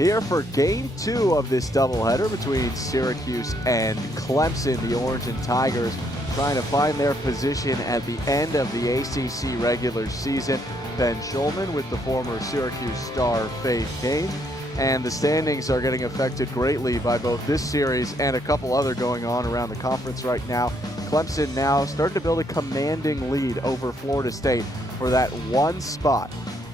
here for Game 2 of this doubleheader between Syracuse and Clemson. The Orange and Tigers trying to find their position at the end of the ACC regular season. Ben Schulman with the former Syracuse star Faith Kane. And the standings are getting affected greatly by both this series and a couple other going on around the conference right now. Clemson now starting to build a commanding lead over Florida State for that one spot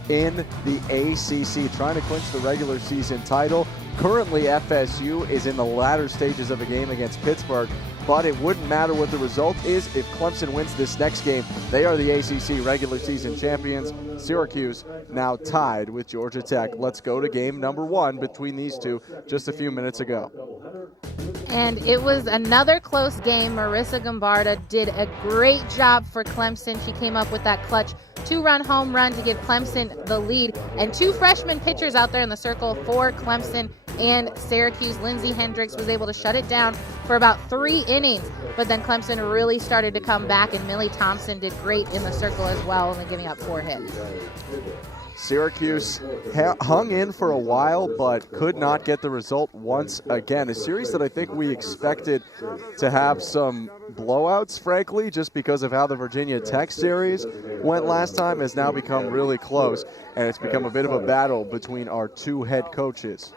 in the ACC, trying to clinch the regular season title. Currently, FSU is in the latter stages of a game against Pittsburgh, but it wouldn't matter what the result is if Clemson wins this next game. They are the ACC regular season champions. Syracuse now tied with Georgia Tech. Let's go to game number 1 between these two just a few minutes ago. And it was another close game. Marissa Gombarda did a great job for Clemson. She came up with that clutch 2-run home run to give Clemson the lead. And 2 freshman pitchers out there in the circle for Clemson and Syracuse. Lindsey Hendricks was able to shut it down for about 3 innings. But then Clemson really started to come back, and Millie Thompson did great in the circle as well, only giving up 4 hits. Syracuse hung in for a while, but could not get the result once again. A series that I think we expected to have some blowouts, frankly, just because of how the Virginia Tech series went last time, has now become really close, and it's become a bit of a battle between our 2 head coaches.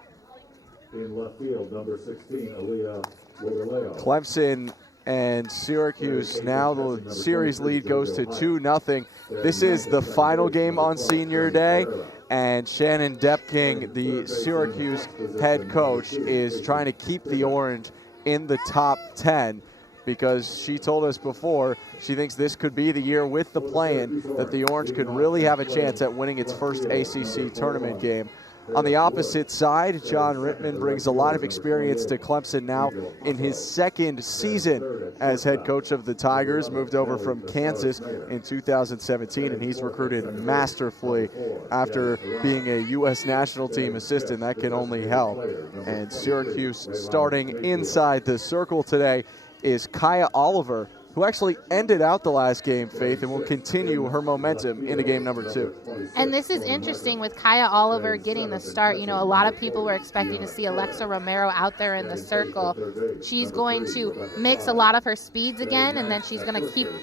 In left field, number 16, Aaliyah Logaleo. Clemson and Syracuse, now the series lead goes to 2-0. This is the final game on senior day, and Shannon Depking, the Syracuse head coach, is trying to keep the Orange in the top 10 because she told us before she thinks this could be the year with the play-in that the Orange could really have a chance at winning its first ACC tournament game. On the opposite side, John Rittman brings a lot of experience to Clemson now in his 2nd season as head coach of the Tigers. Moved over from Kansas in 2017, and he's recruited masterfully after being a U.S. national team assistant. That can only help. And Syracuse starting inside the circle today is Kaya Oliver, who actually ended out the last game, Faith, and will continue her momentum into game number 2. And this is interesting with Kaya Oliver getting the start. You know, a lot of people were expecting to see Alexa Romero out there in the circle. She's going to mix a lot of her speeds again, and then she's going to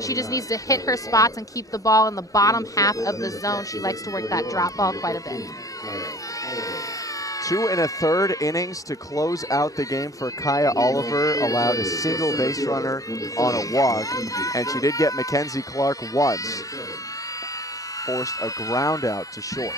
she just needs to hit her spots and keep the ball in the bottom half of the zone. She likes to work that drop ball quite a bit. 2 1/3 innings to close out the game for Kaya Oliver. Allowed a single base runner on a walk, and she did get Mackenzie Clark once. Forced a ground out to short.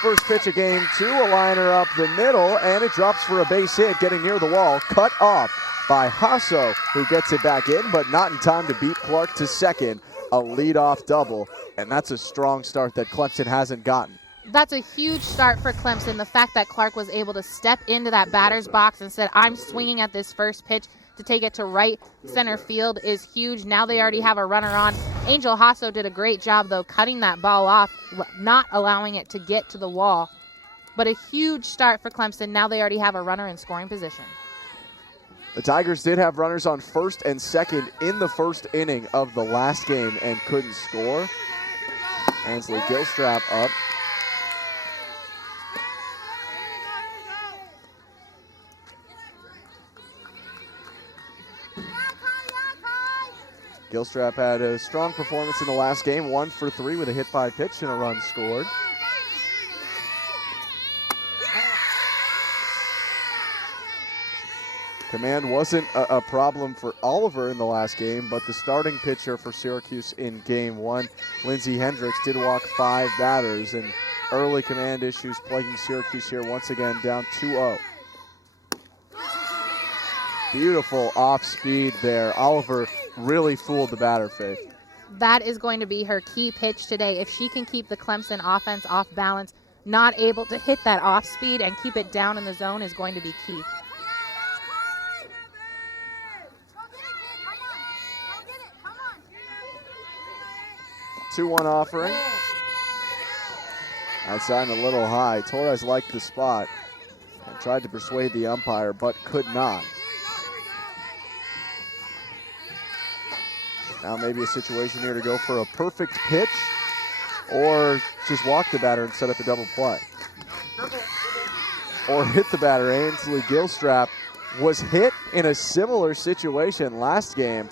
First pitch of game 2, a liner up the middle, and it drops for a base hit, getting near the wall. Cut off by Hasso, who gets it back in, but not in time to beat Clark to second. A leadoff double, and that's a strong start that Clemson hasn't gotten. That's a huge start for Clemson. The fact that Clark was able to step into that batter's box and said, I'm swinging at this first pitch to take it to right center field is huge. Now they already have a runner on. Angel Hasso did a great job, though, cutting that ball off, not allowing it to get to the wall. But a huge start for Clemson. Now they already have a runner in scoring position. The Tigers did have runners on first and second in the first inning of the last game and couldn't score. Ansley Gilstrap up. Gilstrap had a strong performance in the last game, 1 for 3 with a hit by pitch and a run scored. Command wasn't a problem for Oliver in the last game, but the starting pitcher for Syracuse in game 1, Lindsey Hendricks, did walk 5 batters, and early command issues plaguing Syracuse here once again, down 2-0. Beautiful off speed there. Oliver really fooled the batter, Faith. That is going to be her key pitch today. If she can keep the Clemson offense off balance, not able to hit that off speed and keep it down in the zone is going to be key. 2-1 offering. Outside and a little high. Torres liked the spot and tried to persuade the umpire, but could not. Now maybe a situation here to go for a perfect pitch or just walk the batter and set up a double play. Or hit the batter. Ainsley Gilstrap was hit in a similar situation last game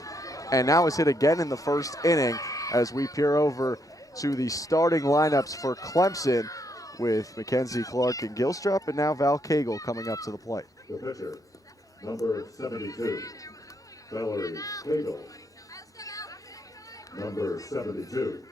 and now is hit again in the first inning as we peer over to the starting lineups for Clemson with Mackenzie Clark and Gilstrap, and now Val Cagle coming up to the plate. The pitcher, number 72, Valerie Cagle. Number 72.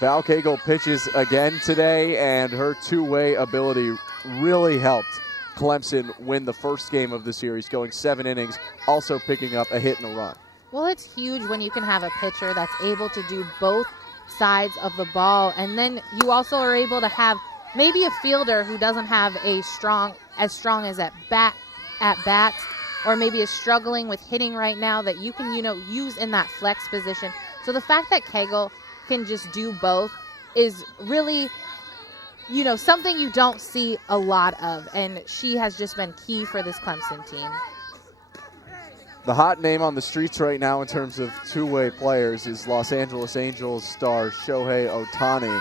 Val Cagle pitches again today, and her two-way ability really helped Clemson win the first game of the series, going 7 innings, also picking up a hit and a run. Well, it's huge when you can have a pitcher that's able to do both sides of the ball, and then you also are able to have maybe a fielder who doesn't have as strong as at bats, or maybe is struggling with hitting right now that you can, use in that flex position. So the fact that Cagle can just do both is really, something you don't see a lot of, and she has just been key for this Clemson team. The hot name on the streets right now in terms of two-way players is Los Angeles Angels star Shohei Ohtani,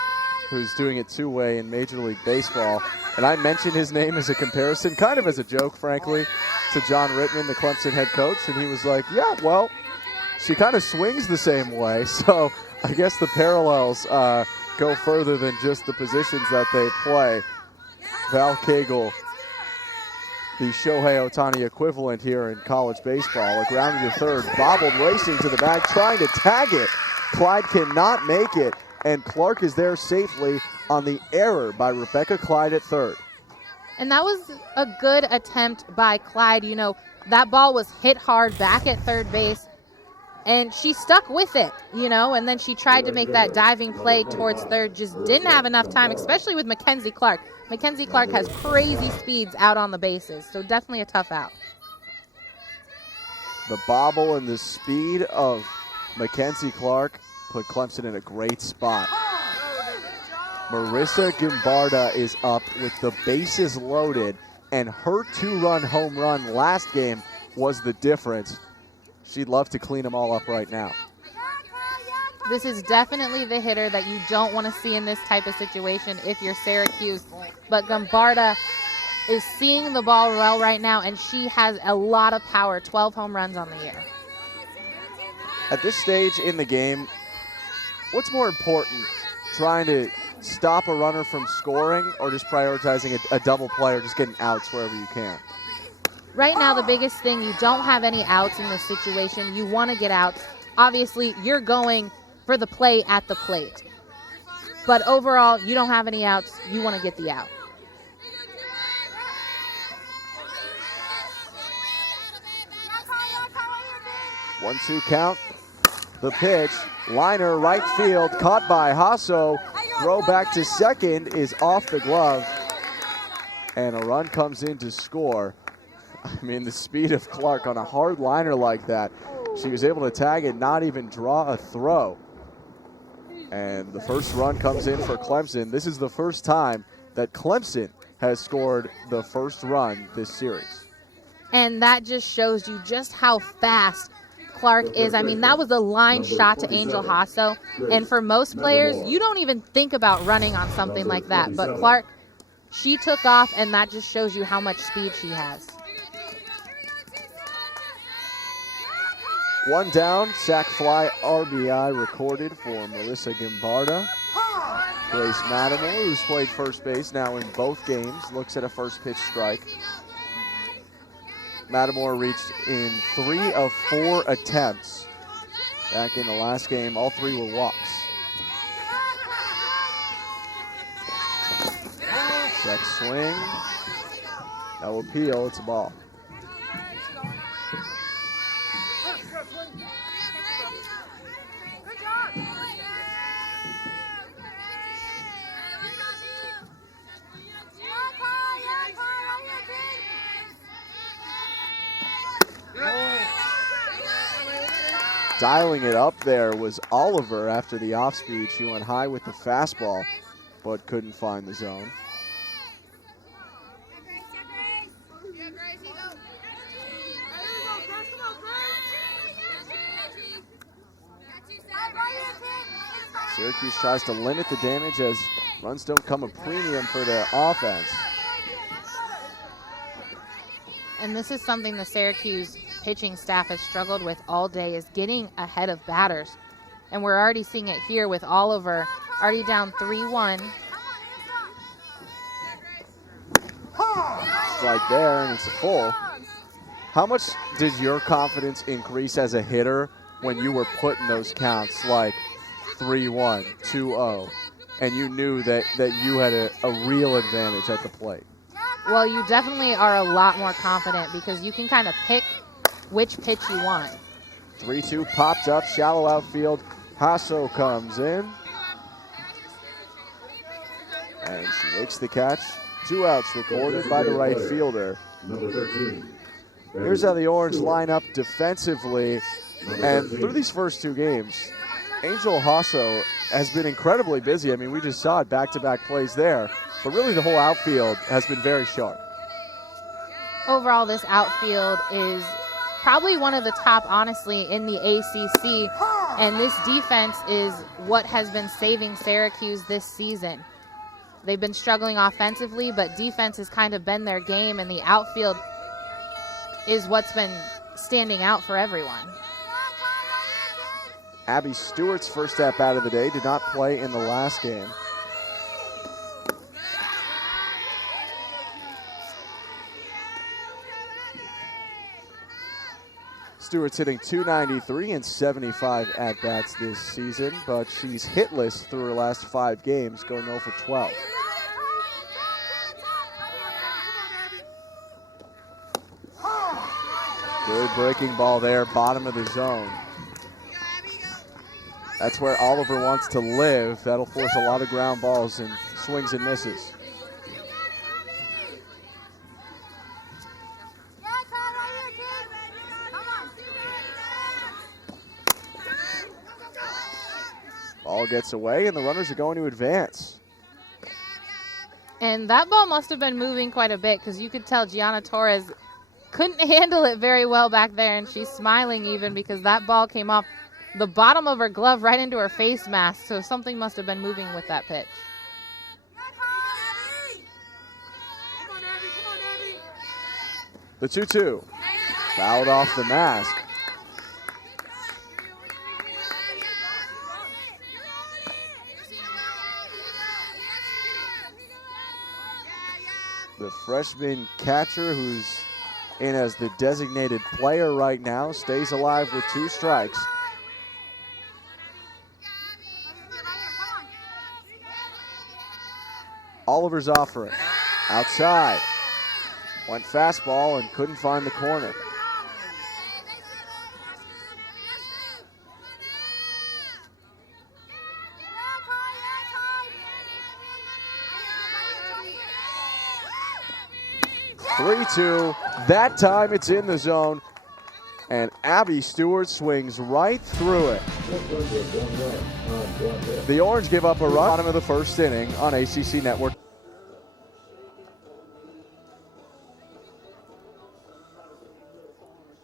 who's doing it two-way in Major League Baseball. And I mentioned his name as a comparison, kind of as a joke, frankly, to John Rittman, the Clemson head coach. And he was like, yeah, well, she kind of swings the same way. So I guess the parallels go further than just the positions that they play. Val Cagle, the Shohei Ohtani equivalent here in college baseball. A grounded to third, bobbled, racing to the bag, trying to tag it. Clyde cannot make it, and Clark is there safely on the error by Rebecca Clyde at third. And that was a good attempt by Clyde. That ball was hit hard back at third base, and she stuck with it, and then she tried to make that diving play towards third, just didn't have enough time, especially with Mackenzie Clark. Mackenzie Clark has crazy speeds out on the bases, so definitely a tough out. The bobble and the speed of Mackenzie Clark put Clemson in a great spot. Marissa Gimbarda is up with the bases loaded, and her 2-run home run last game was the difference. She'd love to clean them all up right now. This is definitely the hitter that you don't want to see in this type of situation if you're Syracuse. But Gimbarda is seeing the ball well right now, and she has a lot of power, 12 home runs on the year. At this stage in the game, what's more important, trying to stop a runner from scoring or just prioritizing a double play or just getting outs wherever you can? Right now, the biggest thing, you don't have any outs in this situation. You want to get outs. Obviously, you're going for the play at the plate. But overall, you don't have any outs. You want to get the out. One-two count. The pitch. Liner right field. Caught by Hasso. Throw back to second is off the glove. And a run comes in to score. I mean, the speed of Clark on a hard liner like that. She was able to tag and not even draw a throw. And the first run comes in for Clemson. This is the first time that Clemson has scored the first run this series. And that just shows you just how fast Clark is. I mean, that was a line shot to Angel Hasso. And for most players, you don't even think about running on something like that. But Clark, she took off, and that just shows you how much speed she has. One down, sac fly RBI recorded for Marissa Gimbarda. Grace Matamore, who's played first base now in both games, looks at a first pitch strike. Matamore reached in 3 of 4 attempts. Back in the last game, all 3 were walks. Check swing. No appeal, it's a ball. Dialing it up there was Oliver after the off-speed. She went high with the fastball, but couldn't find the zone. Syracuse tries to limit the damage as runs don't come a premium for the offense. And this is something the Syracuse pitching staff has struggled with all day, is getting ahead of batters. And we're already seeing it here with Oliver, already down 3-1. Strike there, and it's a full. How much did your confidence increase as a hitter when you were put in those counts like 3-1, 2-0, and you knew that you had a real advantage at the plate? Well, you definitely are a lot more confident because you can kind of pick which pitch you want. 3-2 popped up, shallow outfield. Hasso comes in. And she makes the catch. 2 outs recorded by the right fielder. Number 13. Here's how the Orange line up defensively. And through these first 2 games, Angel Hasso has been incredibly busy. I mean, we just saw it, back-to-back plays there. But really the whole outfield has been very sharp. Overall, this outfield is probably one of the top, honestly, in the ACC. And this defense is what has been saving Syracuse this season. They've been struggling offensively, but defense has kind of been their game, and the outfield is what's been standing out for everyone. Abby Stewart's first at bat of the day did not play in the last game. Stewart's hitting .293 and 75 at-bats this season, but she's hitless through her last 5 games, going 0 for 12. Good breaking ball there, bottom of the zone. That's where Oliver wants to live. That'll force a lot of ground balls and swings and misses. Ball gets away, and the runners are going to advance. And that ball must have been moving quite a bit because you could tell Gianna Torres couldn't handle it very well back there, and she's smiling even because that ball came off the bottom of her glove right into her face mask, so something must have been moving with that pitch. The 2-2. Fouled off the mask. The freshman catcher, who's in as the designated player right now, stays alive with 2 strikes. Oliver's offering. Outside. Went fastball and couldn't find the corner. (3-2). That time it's in the zone, and Abby Stewart swings right through it. The Orange give up a run bottom of the first inning on ACC Network.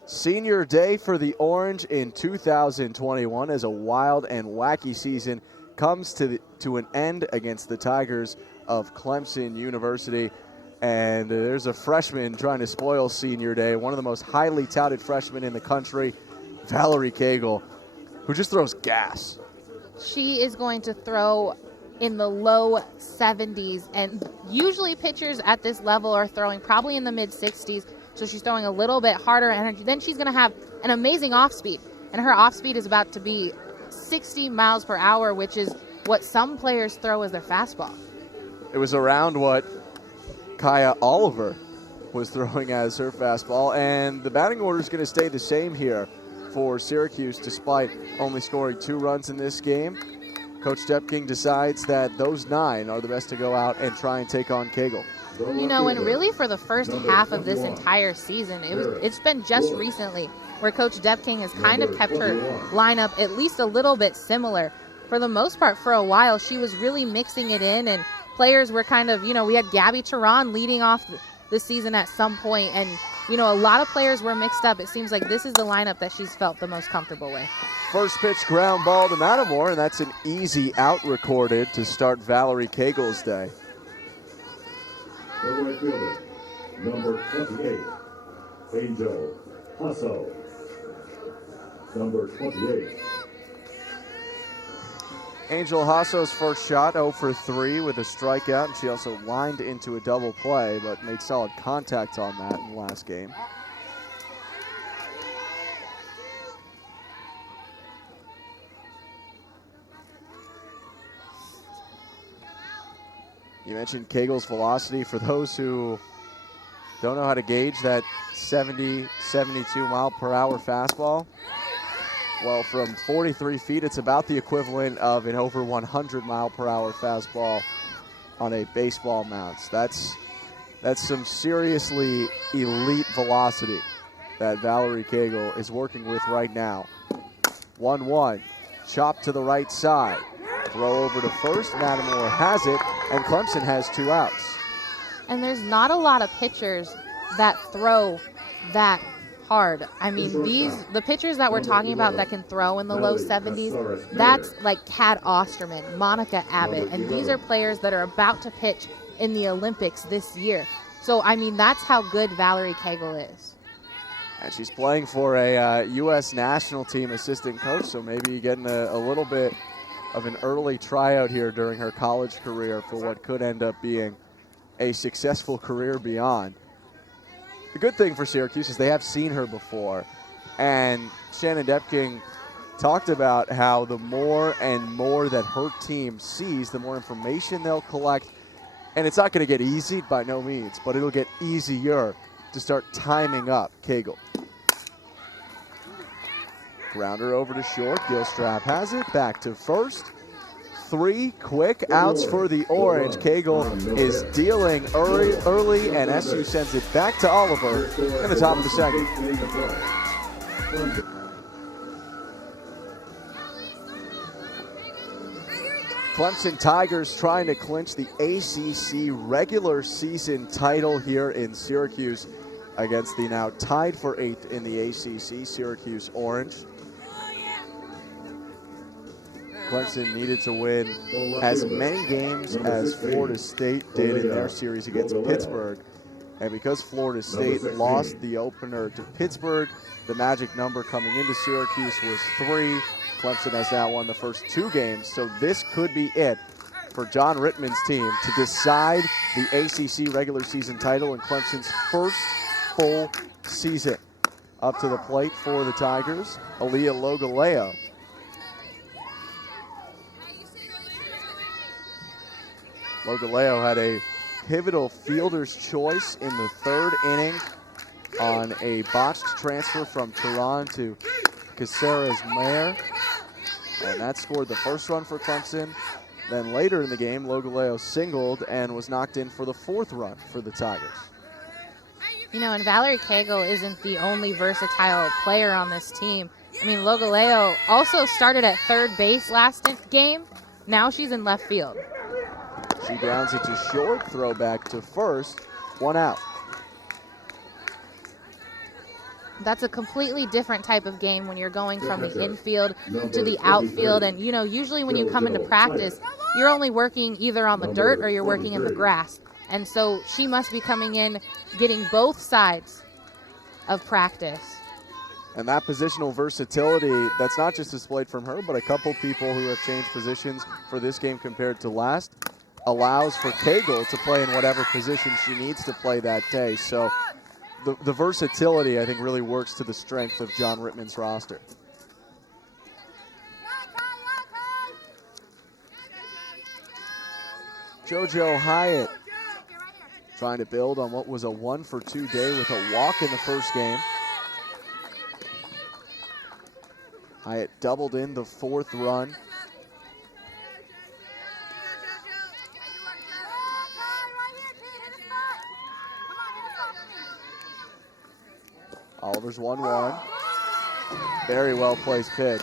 Senior day for the Orange in 2021 as a wild and wacky season comes to an end against the Tigers of Clemson University. And there's a freshman trying to spoil senior day, one of the most highly touted freshmen in the country, Valerie Cagle, who just throws gas. She is going to throw in the low 70s, and usually pitchers at this level are throwing probably in the mid 60s, so she's throwing a little bit harder energy. Then she's going to have an amazing off speed, and her off speed is about to be 60 miles per hour, which is what some players throw as their fastball. It was around what Kaya Oliver was throwing as her fastball, and the batting order is going to stay the same here for Syracuse despite only scoring 2 runs in this game. Coach Depking decides that those 9 are the best to go out and try and take on Cagle. You know, and really for the first half of this entire season, it's been just recently where Coach Depking has kind of kept her lineup at least a little bit similar. For the most part, for a while, she was really mixing it in, and players were kind of, we had Gabby Teran leading off the season at some point, and, a lot of players were mixed up. It seems like this is the lineup that she's felt the most comfortable with. First pitch ground ball to Matamore, and that's an easy out recorded to start Valerie Cagle's day. The right fielder, number 28, Angel Hasso. Number 28. Angel Hasso's first shot, 0 for 3 with a strikeout, and she also lined into a double play, but made solid contact on that in the last game. You mentioned Cagle's velocity. For those who don't know how to gauge that 70, 72 mile per hour fastball, well, from 43 feet, it's about the equivalent of an over 100 mile per hour fastball on a baseball mound. So that's some seriously elite velocity that Valerie Cagle is working with right now. 1-1, chop to the right side. Throw over to first, Matamore has it, and Clemson has 2 outs. And there's not a lot of pitchers that throw that hard. I mean, the pitchers that we're talking about that can throw in the low 70s, that's like Kat Osterman, Monica Abbott, and these are players that are about to pitch in the Olympics this year. So, I mean, that's how good Valerie Cagle is. And she's playing for a U.S. national team assistant coach, so maybe getting a little bit of an early tryout here during her college career for what could end up being a successful career beyond. The good thing for Syracuse is they have seen her before, and Shannon Depking talked about how the more and more that her team sees, the more information they'll collect, and it's not going to get easy by no means, but it'll get easier to start timing up Cagle. Grounder over to short. Gilstrap has it. Back to first. 3 quick outs for the Orange. Cagle is dealing early, and SU sends it back to Oliver in the top of the second. Clemson Tigers trying to clinch the ACC regular season title here in Syracuse against the now tied for 8th in the ACC, Syracuse Orange. Clemson needed to win as many games as Florida State did in their series against Pittsburgh. And because Florida State lost the opener to Pittsburgh, the magic number coming into Syracuse was 3. Clemson has now won the first 2 games, so this could be it for John Rittman's team to decide the ACC regular season title in Clemson's first full season. Up to the plate for the Tigers, Aaliyah Logaleo. Logaleo had a pivotal fielder's choice in the 3rd inning on a botched transfer from Tehran to Caceres Mayer. And that scored the first run for Clemson. Then later in the game, Logaleo singled and was knocked in for the 4th run for the Tigers. You know, and Valerie Cagle isn't the only versatile player on this team. I mean, Logaleo also started at 3rd base last game. Now she's in left field. She grounds it to short, throw back to first, 1 out. That's a completely different type of game when you're going from the infield to the outfield. And, you know, usually when you come into practice, you're only working either on the dirt or you're working in the grass. And so she must be coming in, getting both sides of practice. And that positional versatility, that's not just displayed from her, but a couple people who have changed positions for this game compared to last, allows for Cagle to play in whatever position she needs to play that day. So the versatility, I think, really works to the strength of John Rittman's roster. Jojo Hyatt trying to build on what was a 1-for-2 day with a walk in the first game. Hyatt doubled in the 4th run. Oliver's 1-1. Very well placed pitch.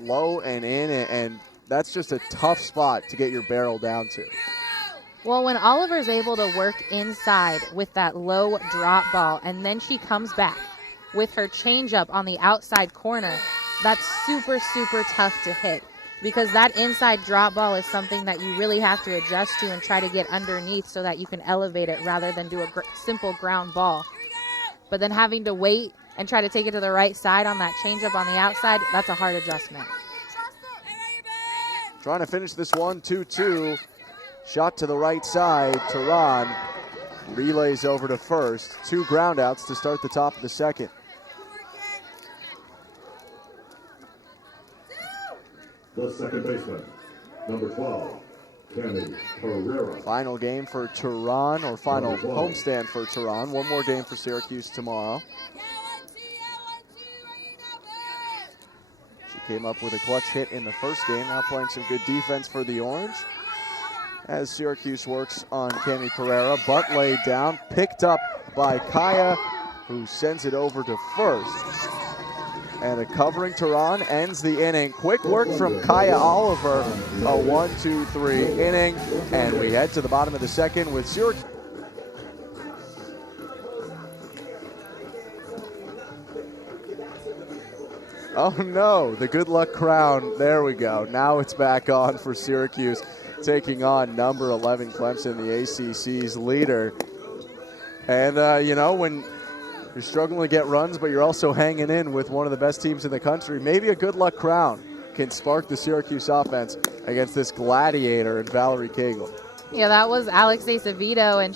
Low and in, and that's just a tough spot to get your barrel down to. Well, when Oliver's able to work inside with that low drop ball, and then she comes back, with her changeup on the outside corner. That's super, super tough to hit, because that inside drop ball is something that you really have to adjust to and try to get underneath so that you can elevate it rather than do a simple ground ball. But then having to wait and try to take it to the right side on that changeup on the outside, that's a hard adjustment. Trying to finish this one, 2-2. Shot to the right side. Tehran relays over to first. 2 ground outs to start the top of the second. The second baseman, number 12, Gianna Torres. Final game for Tehran, or final homestand for Tehran. One more game for Syracuse tomorrow. She came up with a clutch hit in the first game, now playing some good defense for the Orange. As Syracuse works on Cami Pereira, bunt laid down, picked up by Kaya, who sends it over to first. And a covering Tehran ends the inning. Quick work from Kaya Oliver, a 1-2-3 inning. And we head to the bottom of the second with Syracuse. Oh no, the good luck crown. There we go. Now it's back on for Syracuse, taking on number 11 Clemson, the ACC's leader. And, you know, when you're struggling to get runs, but you're also hanging in with one of the best teams in the country, maybe a good luck crown can spark the Syracuse offense against this gladiator in Valerie Cagle. Yeah, that was Alex Acevedo, and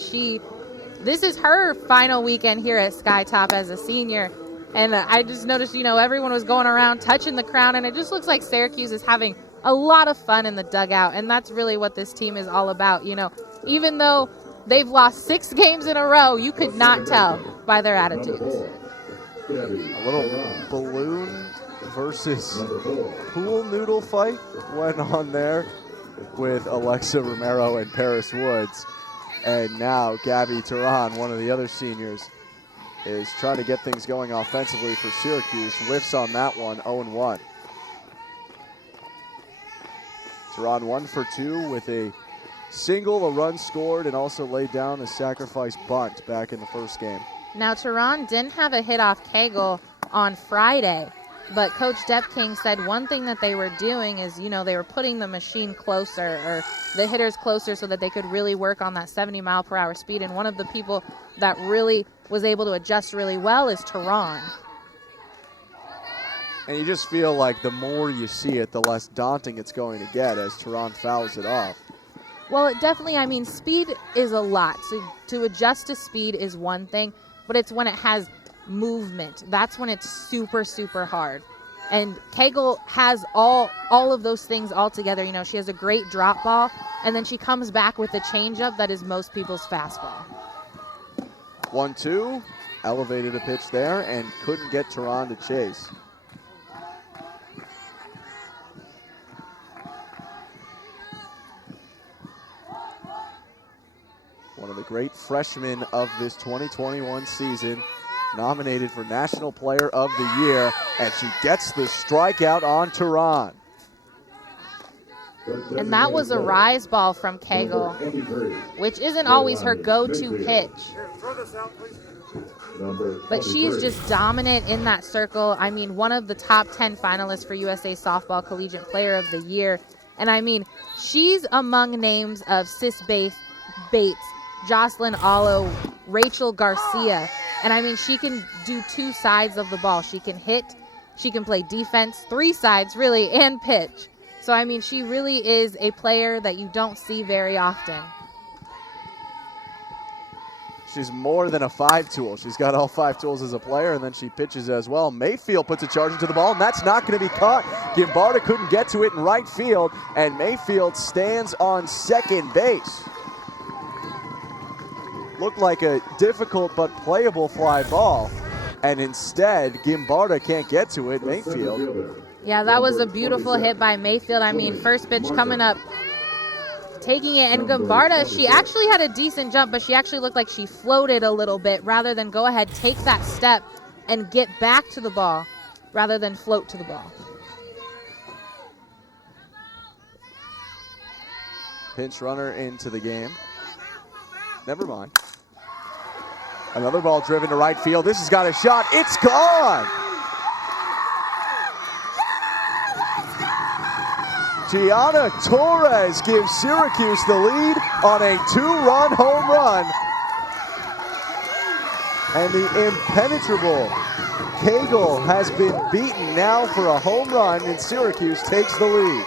this is her final weekend here at Skytop as a senior. And I just noticed, you know, everyone was going around touching the crown, and it just looks like Syracuse is having a lot of fun in the dugout, and that's really what this team is all about. You know, even though they've lost 6 games in a row, you could not tell by their attitudes. A little balloon versus pool noodle fight went on there with Alexa Romero and Paris Woods. And now Gabby Tehran, one of the other seniors, is trying to get things going offensively for Syracuse. Whiffs on that one, 0-1. Tehran 1 for 2 with a single, a run scored, and also laid down a sacrifice bunt back in the first game. Now, Tehran didn't have a hit off Cagle on Friday, but Coach Depking said one thing that they were doing is, you know, they were putting the machine closer, or the hitters closer, so that they could really work on that 70-mile-per-hour speed. And one of the people that really was able to adjust really well is Tehran. And you just feel like the more you see it, the less daunting it's going to get as Tehran fouls it off. Well, it definitely, I mean, speed is a lot. So to adjust to speed is one thing, but it's when it has movement. That's when it's super, super hard. And Cagle has all of those things all together. You know, she has a great drop ball, and then she comes back with a changeup that is most people's fastball. 1-2, elevated a pitch there and couldn't get Tehran to chase. One of the great freshmen of this 2021 season, nominated for National Player of the Year, and she gets the strikeout on Tehran. And that was a rise ball from Cagle, which isn't always her go-to pitch. But she's just dominant in that circle. I mean, one of the top 10 finalists for USA Softball Collegiate Player of the Year. And I mean, she's among names of Sis Bates, Jocelyn Allo, Rachel Garcia. And I mean, she can do 2 sides of the ball. She can hit, she can play defense, 3 sides really, and pitch. So I mean, she really is a player that you don't see very often. She's more than a 5-tool. She's got all 5 tools as a player, and then she pitches as well. Mayfield puts a charge into the ball, and that's not going to be caught. Gimbarda couldn't get to it in right field, and Mayfield stands on second base. Looked like a difficult but playable fly ball, and instead, Gimbarda can't get to it. Mayfield. Yeah, that was a beautiful hit by Mayfield. I mean, first pitch coming up, taking it, and Gimbarda, she actually had a decent jump, but she actually looked like she floated a little bit rather than go ahead, take that step, and get back to the ball rather than float to the ball. Pinch runner into the game. Never mind. Another ball driven to right field. This has got a shot. It's gone. Gianna Torres gives Syracuse the lead on a 2-run home run. And the impenetrable Cagle has been beaten now for a home run, and Syracuse takes the lead.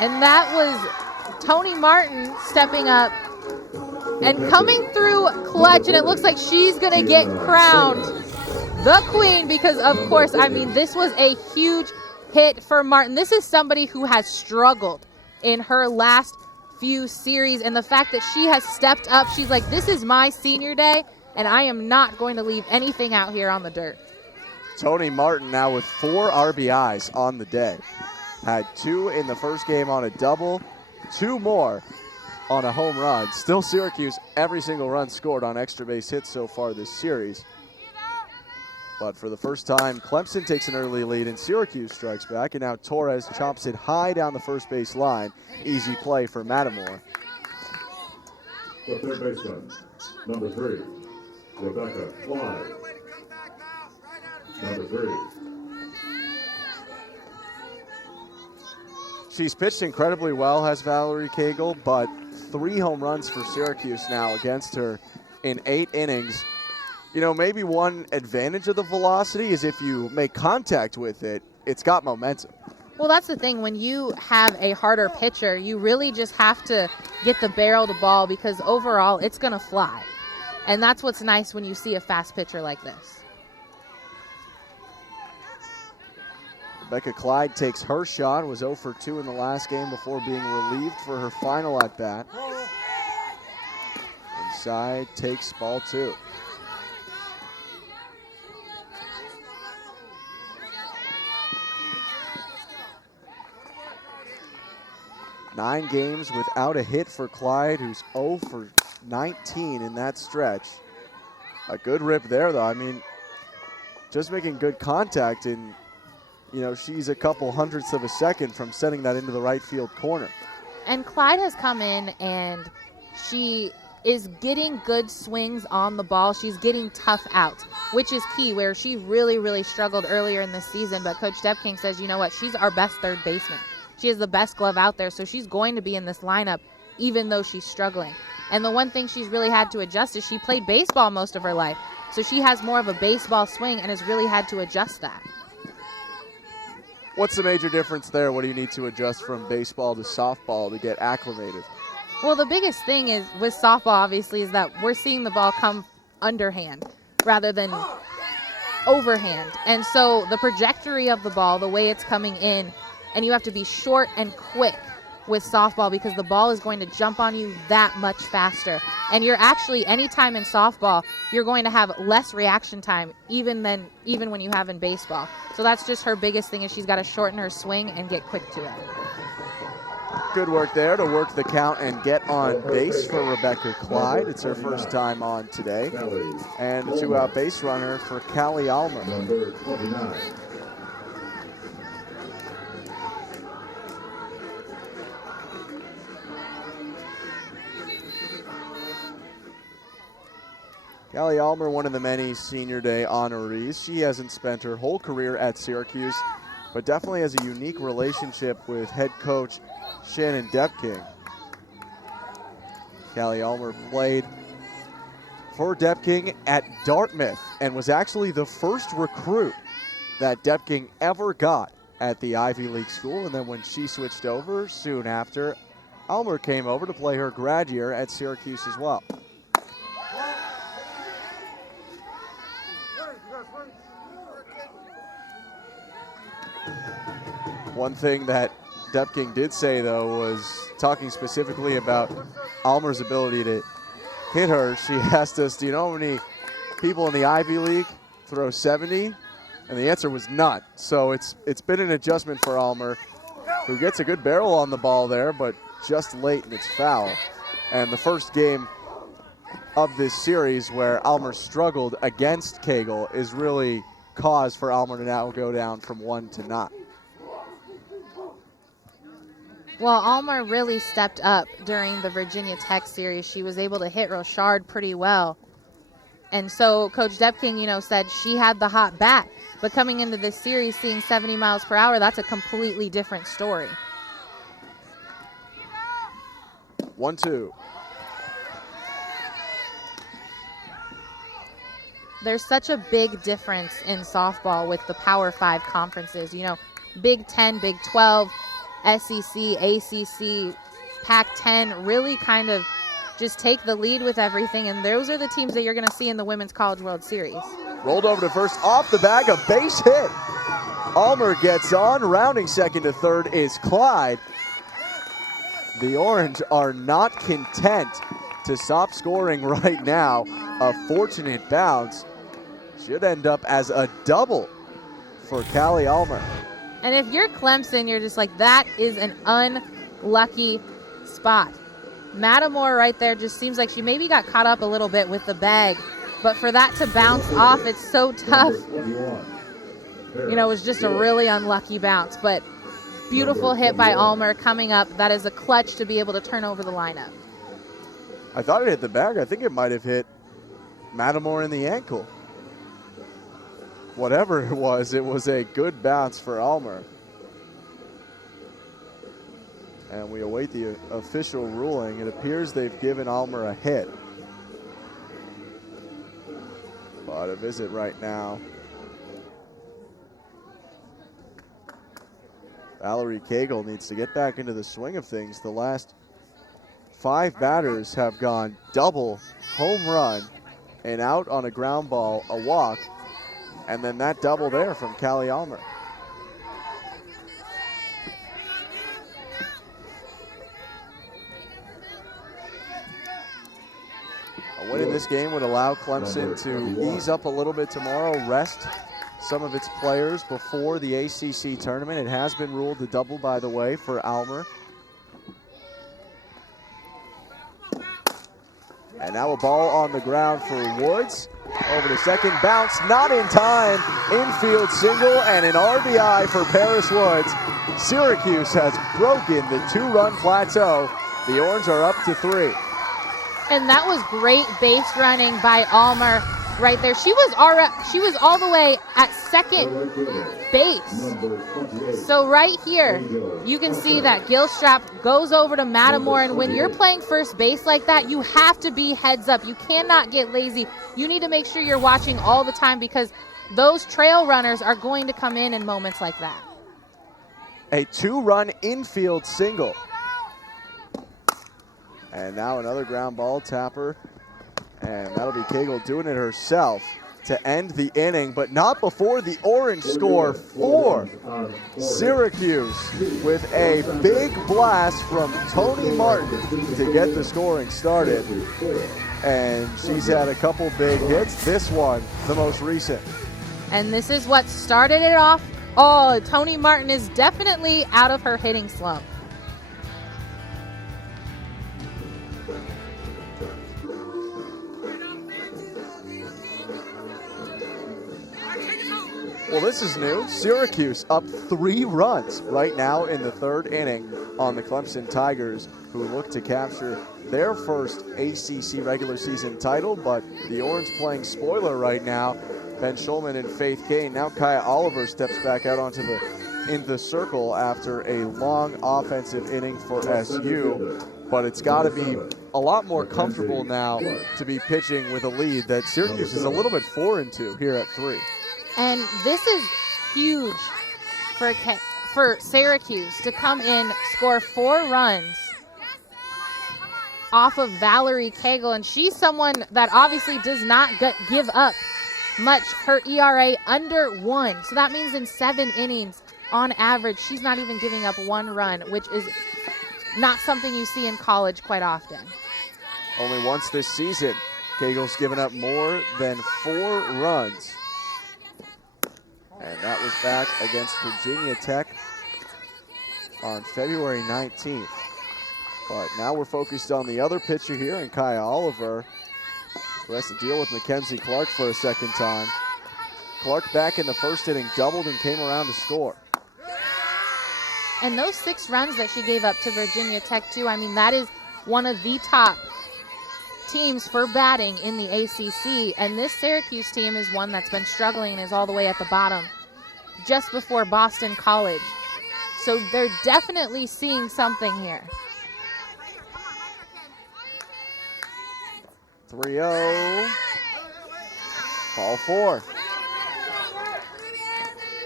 And that was Tony Martin stepping up and coming through clutch, and it looks like she's going to get crowned the queen because, of course, I mean, this was a huge hit for Martin. This is somebody who has struggled in her last few series, and the fact that she has stepped up, she's like, this is my senior day, and I am not going to leave anything out here on the dirt. Tony Martin now with 4 RBIs on the day. Had 2 in the first game on a double, 2 more on a home run. Still Syracuse, every single run scored on extra base hits so far this series. But for the first time, Clemson takes an early lead and Syracuse strikes back, and now Torres chops it high down the first base line. Easy play for Matamore. The third baseman, number 3, Rebecca Clyde. Number 3. She's pitched incredibly well, has Valerie Cagle, but 3 home runs for Syracuse now against her in 8 innings. You know, maybe one advantage of the velocity is if you make contact with it, it's got momentum. Well, that's the thing. When you have a harder pitcher, you really just have to get the barrel to ball because overall it's going to fly. And that's what's nice when you see a fast pitcher like this. Rebecca Clyde takes her shot, was 0 for 2 in the last game before being relieved for her final at-bat. Inside, takes ball 2. Nine games without a hit for Clyde, who's 0 for 19 in that stretch. A good rip there, though. I mean, just making good contact, and, you know, she's a couple hundredths of a second from sending that into the right field corner. And Clyde has come in, and she is getting good swings on the ball. She's getting tough out, which is key, where she really, really struggled earlier in the season. But Coach Depking says, you know what, she's our best third baseman. She has the best glove out there, so she's going to be in this lineup even though she's struggling. And the one thing she's really had to adjust is she played baseball most of her life. So she has more of a baseball swing and has really had to adjust that. What's the major difference there? What do you need to adjust from baseball to softball to get acclimated? Well, the biggest thing is with softball, obviously, is that we're seeing the ball come underhand rather than overhand. And so the trajectory of the ball, the way it's coming in, and you have to be short and quick with softball because the ball is going to jump on you that much faster. And you're actually, anytime in softball, you're going to have less reaction time even when you have in baseball. So that's just her biggest thing, is she's got to shorten her swing and get quick to it. Good work there to work the count and get on base for Rebecca Clyde. It's her first time on today. And a two-out base runner for Callie Almer. Number 29. Callie Almer, one of the many Senior Day honorees. She hasn't spent her whole career at Syracuse, but definitely has a unique relationship with head coach Shannon Depking. Callie Almer played for Depking at Dartmouth and was actually the first recruit that Depking ever got at the Ivy League school. And then when she switched over soon after, Almer came over to play her grad year at Syracuse as well. One thing that Depking did say, though, was talking specifically about Almer's ability to hit her. She asked us, do you know how many people in the Ivy League throw 70? And the answer was none. So it's been an adjustment for Almer, who gets a good barrel on the ball there, but just late and it's foul. And the first game of this series where Almer struggled against Cagle is really cause for Almer to now go down from 1 to 0. Well, Alma really stepped up during the Virginia Tech series. She was able to hit Rochard pretty well. And so Coach Depking, said she had the hot bat. But coming into this series, seeing 70 miles per hour, that's a completely different story. 1-2. There's such a big difference in softball with the Power 5 conferences. Big 10, Big 12, SEC, ACC, Pac-10 really kind of just take the lead with everything, and those are the teams that you're going to see in the Women's College World Series. Rolled over to first, off the bag, a base hit. Almer gets on, rounding second to third is Clyde. The Orange are not content to stop scoring right now. A fortunate bounce should end up as a double for Callie Almer. And if you're Clemson, you're just like, that is an unlucky spot. Matamore right there just seems like she maybe got caught up a little bit with the bag. But for that to bounce off, it's so tough. It was just a really unlucky bounce. But beautiful hit by Almer coming up. That is a clutch to be able to turn over the lineup. I thought it hit the bag. I think it might have hit Matamore in the ankle. Whatever it was a good bounce for Almer. And we await the official ruling. It appears they've given Almer a hit. But a visit right now. Valerie Cagle needs to get back into the swing of things. The last 5 batters have gone double, home run, and out on a ground ball, a walk, and then that double there from Callie Almer. A win in this game would allow Clemson to ease up a little bit tomorrow, rest some of its players before the ACC tournament. It has been ruled a double, by the way, for Almer. And now a ball on the ground for Woods. Over to second, bounce, not in time. Infield single and an RBI for Paris Woods. Syracuse has broken the 2-run plateau. The Orange are up to 3. And that was great base running by Almer right there. She was all the way at second base. So right here, you can see that Gilstrap goes over to Matamore, and when you're playing first base like that, you have to be heads up. You cannot get lazy. You need to make sure you're watching all the time because those trail runners are going to come in moments like that. A 2-run infield single. And now another ground ball, Tapper. And that'll be Cagle doing it herself to end the inning, but not before the Orange score 4. Syracuse with a big blast from Tony Martin to get the scoring started. And she's had a couple big hits. This one, the most recent. And this is what started it off. Oh, Tony Martin is definitely out of her hitting slump. Well, this is new. Syracuse up 3 runs right now in the 3rd inning on the Clemson Tigers, who look to capture their first ACC regular season title, but the Orange playing spoiler right now. Ben Schulman and Faith Kane. Now Kaya Oliver steps back out into the circle after a long offensive inning for SU, but it's got to be a lot more comfortable now to be pitching with a lead that Syracuse is a little bit foreign to here at 3. And this is huge for Syracuse to come in, score 4 runs off of Valerie Cagle. And she's someone that obviously does not give up much. Her ERA under 1. So that means in 7 innings, on average, she's not even giving up 1 run, which is not something you see in college quite often. Only once this season, Cagle's given up more than 4 runs. And that was back against Virginia Tech on February 19th. But now we're focused on the other pitcher here, and Kaya Oliver, who has to deal with Mackenzie Clark for a second time. Clark back in the first inning, doubled and came around to score. And those 6 runs that she gave up to Virginia Tech, too, I mean, that is one of the top teams for batting in the ACC. And this Syracuse team is one that's been struggling and is all the way at the bottom, just before Boston College. So they're definitely seeing something here. 3-0. Ball 4.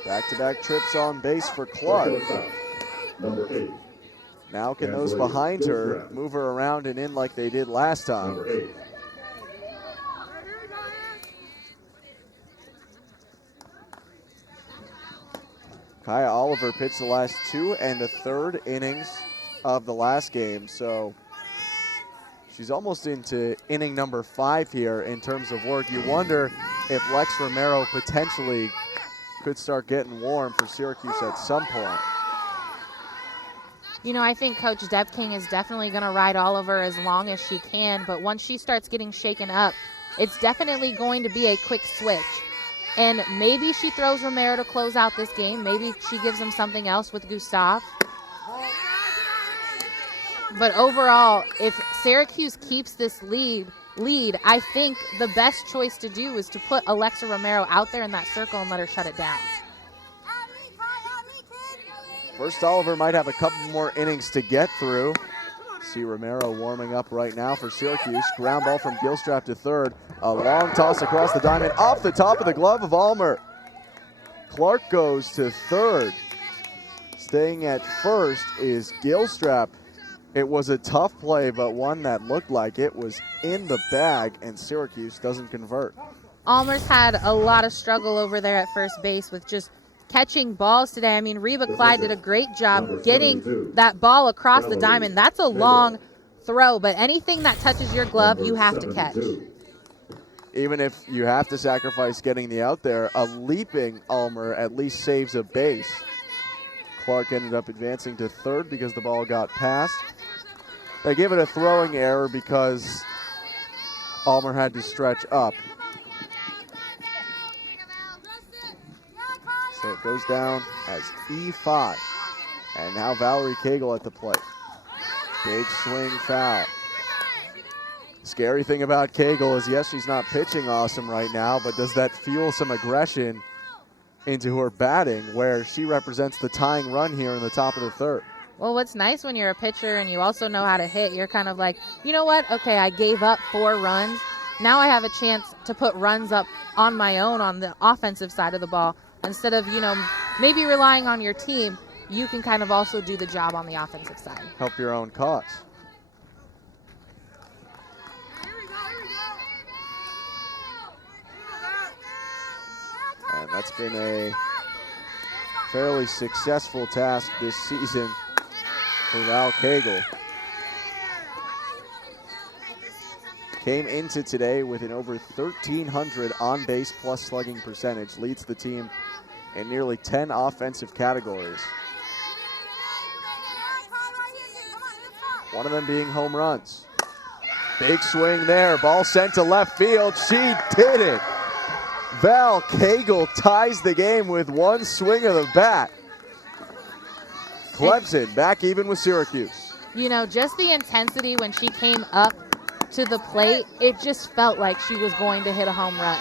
Back-to-back trips on base for Clark. Number 8. Now can those behind her move her around and in like they did last time? Number 8. Kaya Oliver pitched the last 2 1/3 innings of the last game, so she's almost into inning number 5 here in terms of work. You wonder if Lex Romero potentially could start getting warm for Syracuse at some point. You know, I think Coach Depking is definitely going to ride Oliver as long as she can, but once she starts getting shaken up, it's definitely going to be a quick switch. And maybe she throws Romero to close out this game. Maybe she gives him something else with Gustav. But overall, if Syracuse keeps this lead, I think the best choice to do is to put Alexa Romero out there in that circle and let her shut it down. First, Oliver might have a couple more innings to get through. See Romero warming up right now for Syracuse. Ground ball from Gilstrap to third. A long toss across the diamond off the top of the glove of Almer. Clark goes to third. Staying at first is Gilstrap. It was a tough play, but one that looked like it was in the bag, and Syracuse doesn't convert. Almer's had a lot of struggle over there at first base with just catching balls today. I mean, Reba Clyde did a great job getting that ball across the diamond. That's a long throw, but anything that touches your glove, you have to catch. Even if you have to sacrifice getting the out there, a leaping Almer at least saves a base. Clark ended up advancing to third because the ball got past. They give it a throwing error because Almer had to stretch up. So it goes down as E5. And now Valerie Cagle at the plate. Big swing foul. Scary thing about Cagle is, yes, she's not pitching awesome right now, but does that fuel some aggression into her batting, where she represents the tying run here in the top of the third? Well, what's nice when you're a pitcher and you also know how to hit, you're kind of like, you know what? Okay, I gave up 4 runs. Now I have a chance to put runs up on my own on the offensive side of the ball. Instead of, maybe relying on your team, you can kind of also do the job on the offensive side. Help your own cause. And that's been a fairly successful task this season for Val Cagle. Came into today with an over 1,300 on-base plus slugging percentage. Leads the team in nearly 10 offensive categories. One of them being home runs. Big swing there. Ball sent to left field. She did it. Val Cagle ties the game with one swing of the bat. Clemson back even with Syracuse. Just the intensity when she came up to the plate, it just felt like she was going to hit a home run.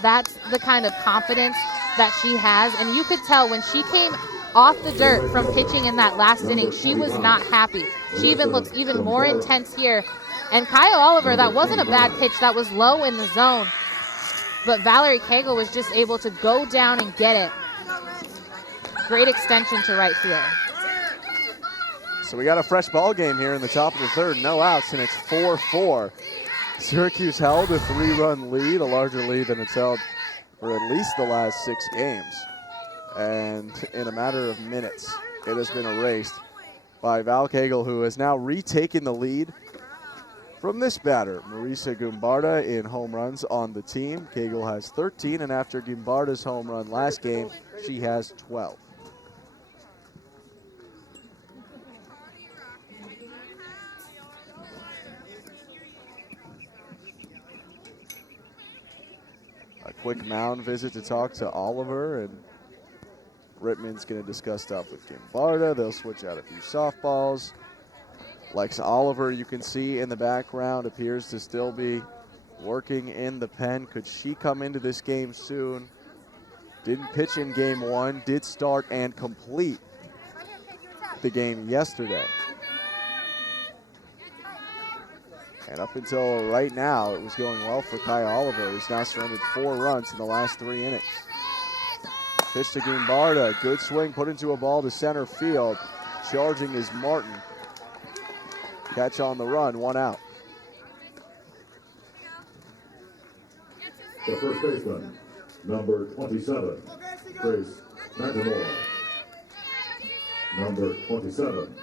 That's the kind of confidence that she has, and you could tell when she came off the dirt from pitching in that last inning, she was not happy. She even looks even more intense here. And Kyle Oliver, that wasn't a bad pitch, that was low in the zone, but Valerie Cagle was just able to go down and get it. Great extension to right field. So we got a fresh ball game here in the top of the third. No outs, and it's 4-4. Syracuse held a 3-run lead, a larger lead than it's held for at least the last 6 games. And in a matter of minutes, it has been erased by Val Cagle, who has now retaken the lead from this batter, Marisa Gumbarda, in home runs on the team. Cagle has 13, and after Gumbarda's home run last game, she has 12. A quick mound visit to talk to Oliver, and Rittman's going to discuss stuff with Gimbarda. They'll switch out a few softballs. Lex Oliver, you can see in the background, appears to still be working in the pen. Could she come into this game soon? Didn't pitch in game one, did start and complete the game yesterday. And up until right now, it was going well for Kai Oliver, who's now surrendered 4 runs in the last 3 innings. Pitch to Gimbarda, good swing, put into a ball to center field. Charging is Martin. Catch on the run, 1 out. The first baseman, number 27, Grace Matamora. Number 27.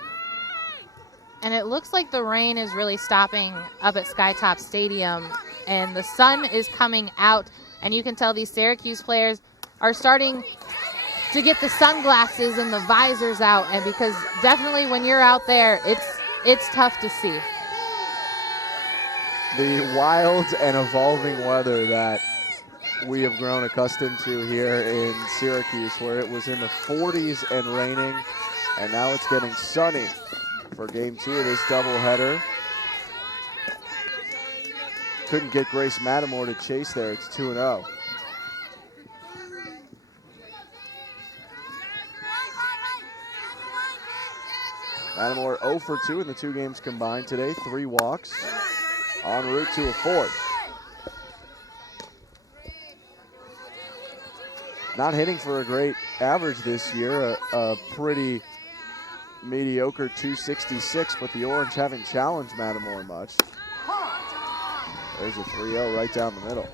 And it looks like the rain is really stopping up at Skytop Stadium, and the sun is coming out, and you can tell these Syracuse players are starting to get the sunglasses and the visors out, and because definitely when you're out there, it's tough to see. The wild and evolving weather that we have grown accustomed to here in Syracuse, where it was in the 40s and raining, and now it's getting sunny for game 2 of this doubleheader. Couldn't get Grace Matamore to chase there. It's 2-0. Matamore 0 for 2 in the 2 games combined today. 3 walks. En route to a 4th. Not hitting for a great average this year. A pretty mediocre 266, but the Orange haven't challenged Matamore much. There's a 3-0 right down the middle.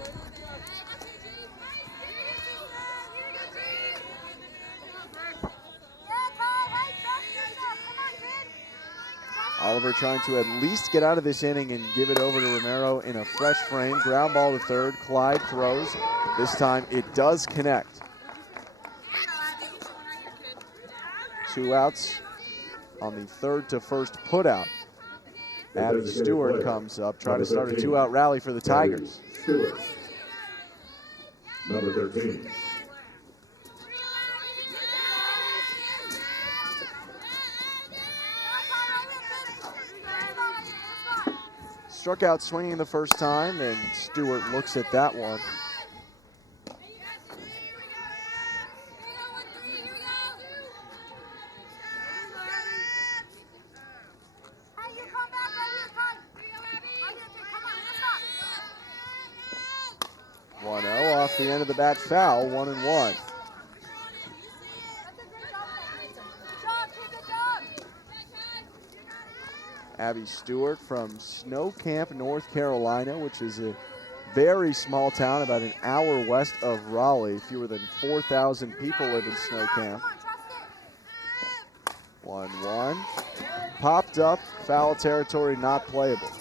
Oliver trying to at least get out of this inning and give it over to Romero in a fresh frame. Ground ball to third. Clyde throws. This time it does connect. 2 outs on the 3rd to 1st putout. Abby Stewart comes up, trying to start a 2-out rally for the Tigers. Stewart, number 13. Struck out swinging the first time, and Stewart looks at that one. Off the end of the bat foul, 1-1. Abby Stewart from Snow Camp, North Carolina, which is a very small town about an hour west of Raleigh. Fewer than 4,000 people live in Snow Camp. 1-1. Popped up, foul territory, not playable.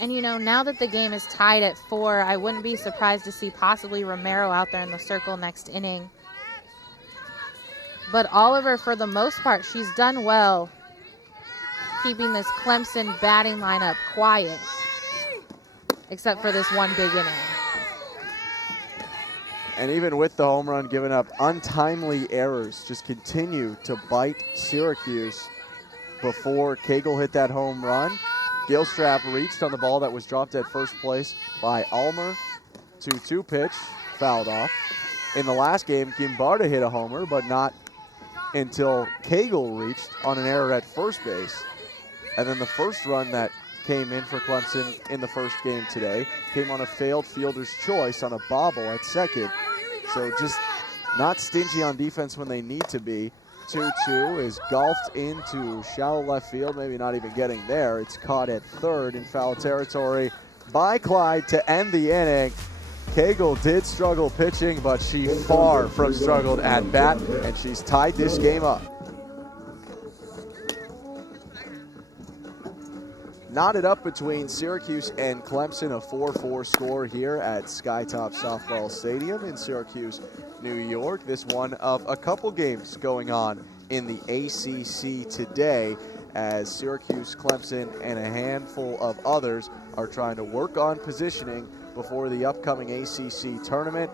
And, you know, now that the game is tied at 4, I wouldn't be surprised to see possibly Romero out there in the circle next inning. But Oliver, for the most part, she's done well keeping this Clemson batting lineup quiet, except for this one big inning. And even with the home run given up, untimely errors just continue to bite Syracuse. Before Cagle hit that home run, Gilstrap reached on the ball that was dropped at first place by Ulmer. 2-2 pitch, fouled off. In the last game, Gimbarda hit a homer, but not until Cagle reached on an error at first base. And then the first run that came in for Clemson in the first game today came on a failed fielder's choice on a bobble at second. So just not stingy on defense when they need to be. 2-2 is golfed into shallow left field, maybe not even getting there. It's caught at third in foul territory by Clyde to end the inning. Cagle did struggle pitching, but she far from struggled at bat, and she's tied this game up. Knotted up between Syracuse and Clemson, a 4-4 score here at Skytop Softball Stadium in Syracuse, New York. This one of a couple games going on in the ACC today, as Syracuse, Clemson, and a handful of others are trying to work on positioning before the upcoming ACC tournament.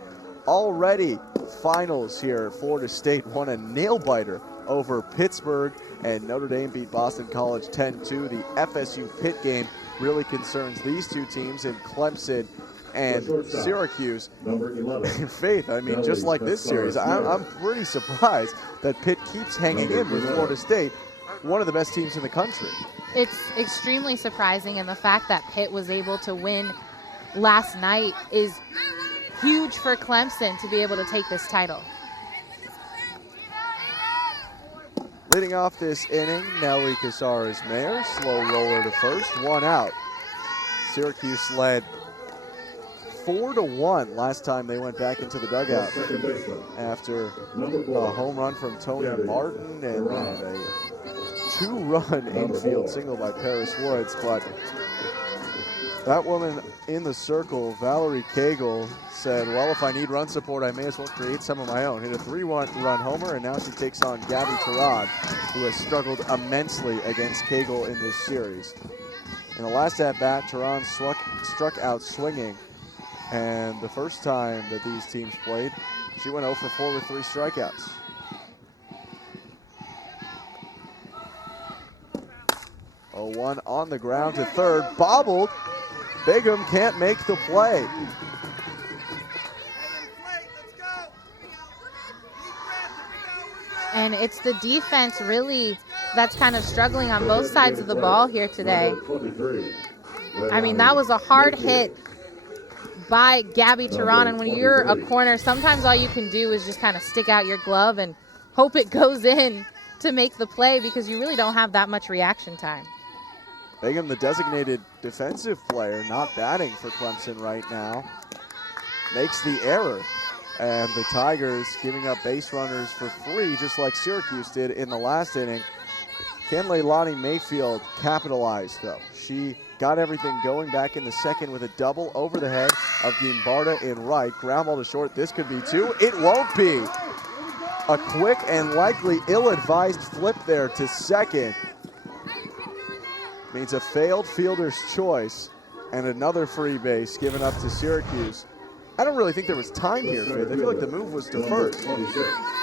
already finals here. Florida State won a nail-biter over Pittsburgh, and Notre Dame beat Boston College 10-2. The FSU Pitt game really concerns these two teams in Clemson and Syracuse. Number 11. Faith, I mean, just like this series, I'm pretty surprised that Pitt keeps hanging in with Florida State, one of the best teams in the country. It's extremely surprising, and the fact that Pitt was able to win last night is huge for Clemson to be able to take this title. Leading off this inning, Nelly Casares-Mayer, slow roller to first, one out. Syracuse led 4-1 last time they went back into the dugout after a home run from Tony Martin and a two-run infield single by Paris Woods. But that woman in the circle, Valerie Cagle, said, well, if I need run support, I may as well create some of my own. Hit a 3-run homer, and now she takes on Gabby Teran, who has struggled immensely against Cagle in this series. In the last at-bat, Teran struck out swinging, and the first time that these teams played, she went 0 for 4 with 3 strikeouts. Oh, 1 on the ground to third, bobbled. Bigham can't make the play. And it's the defense really that's kind of struggling on both sides of the ball here today. I mean, that was a hard hit by Gabby Teran, and when you're a corner, sometimes all you can do is just kind of stick out your glove and hope it goes in to make the play, because you really don't have that much reaction time. Bigham, the designated defensive player, not batting for Clemson right now, makes the error. And the Tigers giving up base runners for free, just like Syracuse did in the last inning. Can Leilani Mayfield capitalize, though? She got everything going back in the second with a double over the head of Gimbarda in right. Ground ball to short. This could be 2. It won't be. A quick and likely ill-advised flip there to second. Means a failed fielder's choice and another free base given up to Syracuse. I don't really think there was time here, Faith. I feel like the move was to first.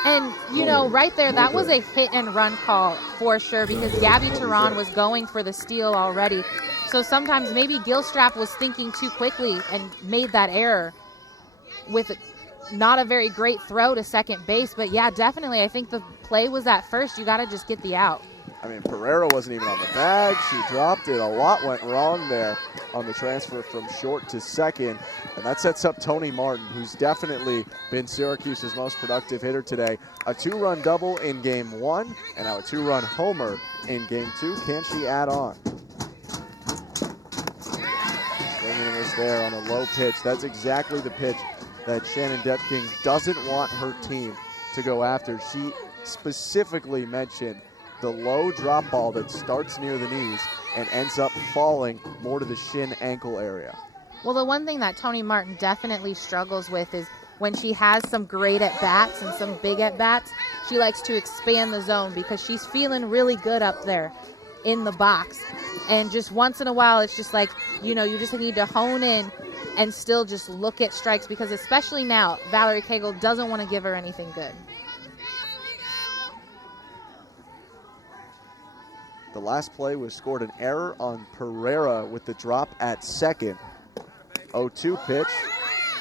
And, you know, right there, that was a hit and run call for sure, because Gabby Teran was going for the steal already. So sometimes maybe Gilstrap was thinking too quickly and made that error with not a very great throw to second base. But, yeah, definitely, I think the play was at first. You got to just get the out. I mean, Pereira wasn't even on the bag. She dropped it. A lot went wrong there on the transfer from short to second. And that sets up Tony Martin, who's definitely been Syracuse's most productive hitter today. A 2-run double in game 1, and now a 2-run homer in game 2. Can she add on? Swinging this there on a low pitch. That's exactly the pitch that Shannon Depking doesn't want her team to go after. She specifically mentioned the low drop ball that starts near the knees and ends up falling more to the shin ankle area. Well, the one thing that Tony Martin definitely struggles with is when she has some great at-bats and some big at-bats, she likes to expand the zone because she's feeling really good up there in the box. And just once in a while, it's just like, you know, you just need to hone in and still just look at strikes, because especially now, Valerie Cagle doesn't want to give her anything good. The last play was scored an error on Pereira with the drop at second. 0-2 pitch.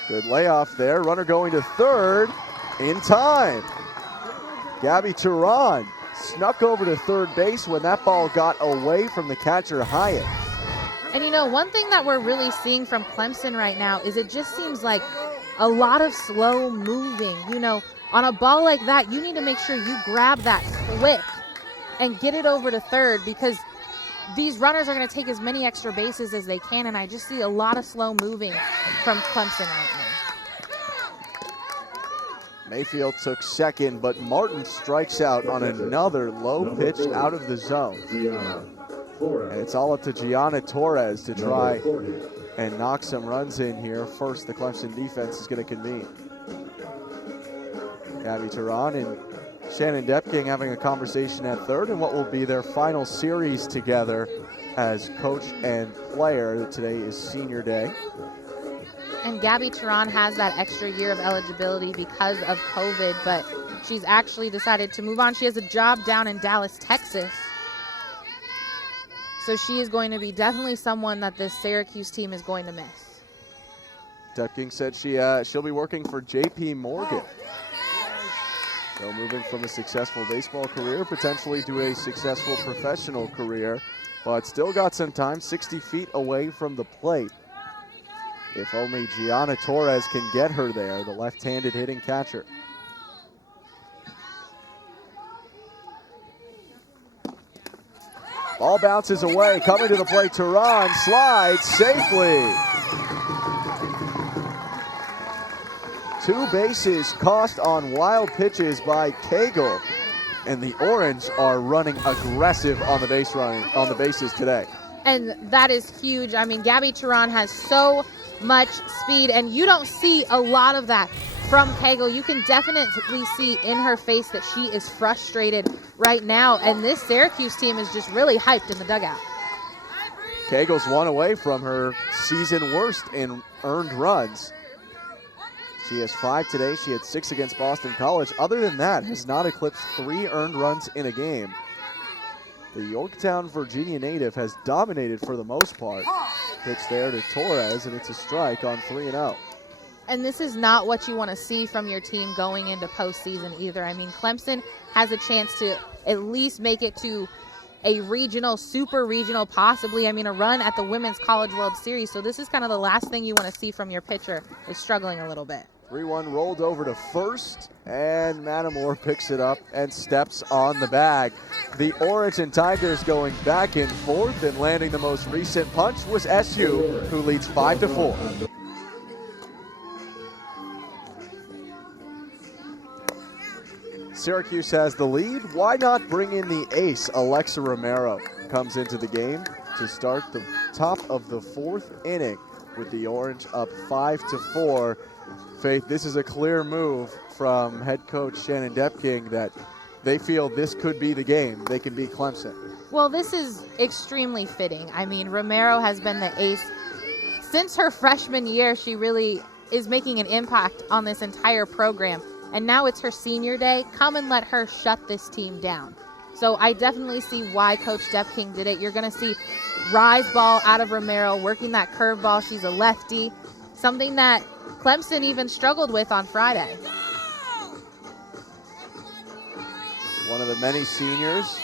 Good layoff there. Runner going to third in time. Gabby Teran snuck over to third base when that ball got away from the catcher, Hyatt. And you know, one thing that we're really seeing from Clemson right now is it just seems like a lot of slow moving. You know, on a ball like that, you need to make sure you grab that quick and get it over to third, because these runners are going to take as many extra bases as they can, and I just see a lot of slow moving from Clemson right now. Mayfield took second, but Martin strikes out on another low pitch out of the zone. And it's all up to Gianna Torres to try and knock some runs in here. First, the Clemson defense is going to convene. Gabby Teran and Shannon Depking having a conversation at third in what will be their final series together as coach and player. Today is senior day. And Gabby Turan has that extra year of eligibility because of COVID, but she's actually decided to move on. She has a job down in Dallas, Texas. So she is going to be definitely someone that this Syracuse team is going to miss. Depking said she'll be working for J.P. Morgan. So moving from a successful baseball career potentially to a successful professional career, but still got some time, 60 feet away from the plate. If only Gianna Torres can get her there, the left-handed hitting catcher. Ball bounces away, coming to the plate, Turan slides safely. 2 bases cost on wild pitches by Cagle, and the Orange are running aggressive on the bases today. And that is huge. I mean, Gabby Turan has so much speed, and you don't see a lot of that from Cagle. You can definitely see in her face that she is frustrated right now, and this Syracuse team is just really hyped in the dugout. Cagle's 1 away from her season worst in earned runs. She has 5 today. She had 6 against Boston College. Other than that, has not eclipsed 3 earned runs in a game. The Yorktown, Virginia native has dominated for the most part. Pitch there to Torres, and it's a strike on 3-0. And this is not what you want to see from your team going into postseason either. I mean, Clemson has a chance to at least make it to a regional, super regional, possibly, I mean, a run at the Women's College World Series. So this is kind of the last thing you want to see from your pitcher, is struggling a little bit. 3-1 rolled over to first, and Manamore picks it up and steps on the bag. The Orange and Tigers going back and forth, and landing the most recent punch was SU, who leads 5-4. Syracuse has the lead. Why not bring in the ace? Alexa Romero comes into the game to start the top of the 4th inning with the Orange up 5-4. Faith, this is a clear move from head coach Shannon Depking that they feel this could be the game. They can beat Clemson. Well, this is extremely fitting. I mean, Romero has been the ace since her freshman year. She really is making an impact on this entire program. And now it's her senior day. Come and let her shut this team down. So I definitely see why Coach Depking did it. You're going to see rise ball out of Romero, working that curveball. She's a lefty, something that Clemson even struggled with on Friday. One of the many seniors,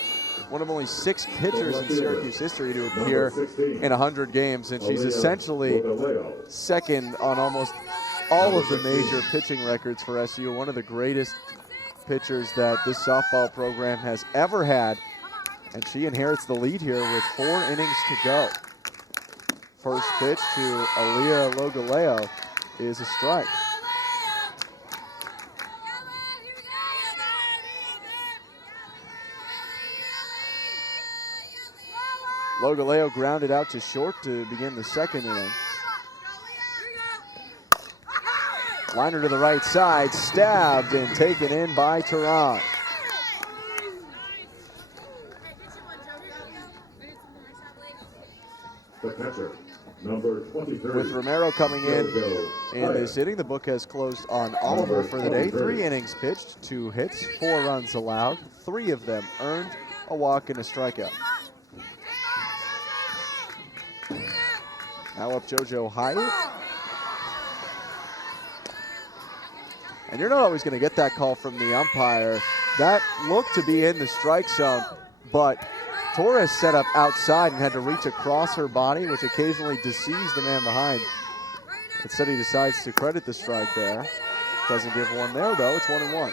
one of only 6 pitchers in Syracuse history to appear in 100 games, and she's essentially second on almost all of the major pitching records for SU. One of the greatest pitchers that this softball program has ever had, and she inherits the lead here with 4 innings to go. First pitch to Aaliyah Logaleo is a strike. Logaleo grounded out to short to begin the 2nd inning. Liner to the right side, stabbed and taken in by Turan. The catcher, number 23. With Romero coming in this inning, the book has closed on Oliver for the day. 3 innings pitched, 2 hits, 4 runs allowed, 3 of them earned, a walk and a strikeout. Now up Jojo Hyatt. And you're not always going to get that call from the umpire. That looked to be in the strike zone, but Torres set up outside and had to reach across her body, which occasionally deceives the man behind. Instead, he decides to credit the strike there. Doesn't give one there, though. It's 1-1.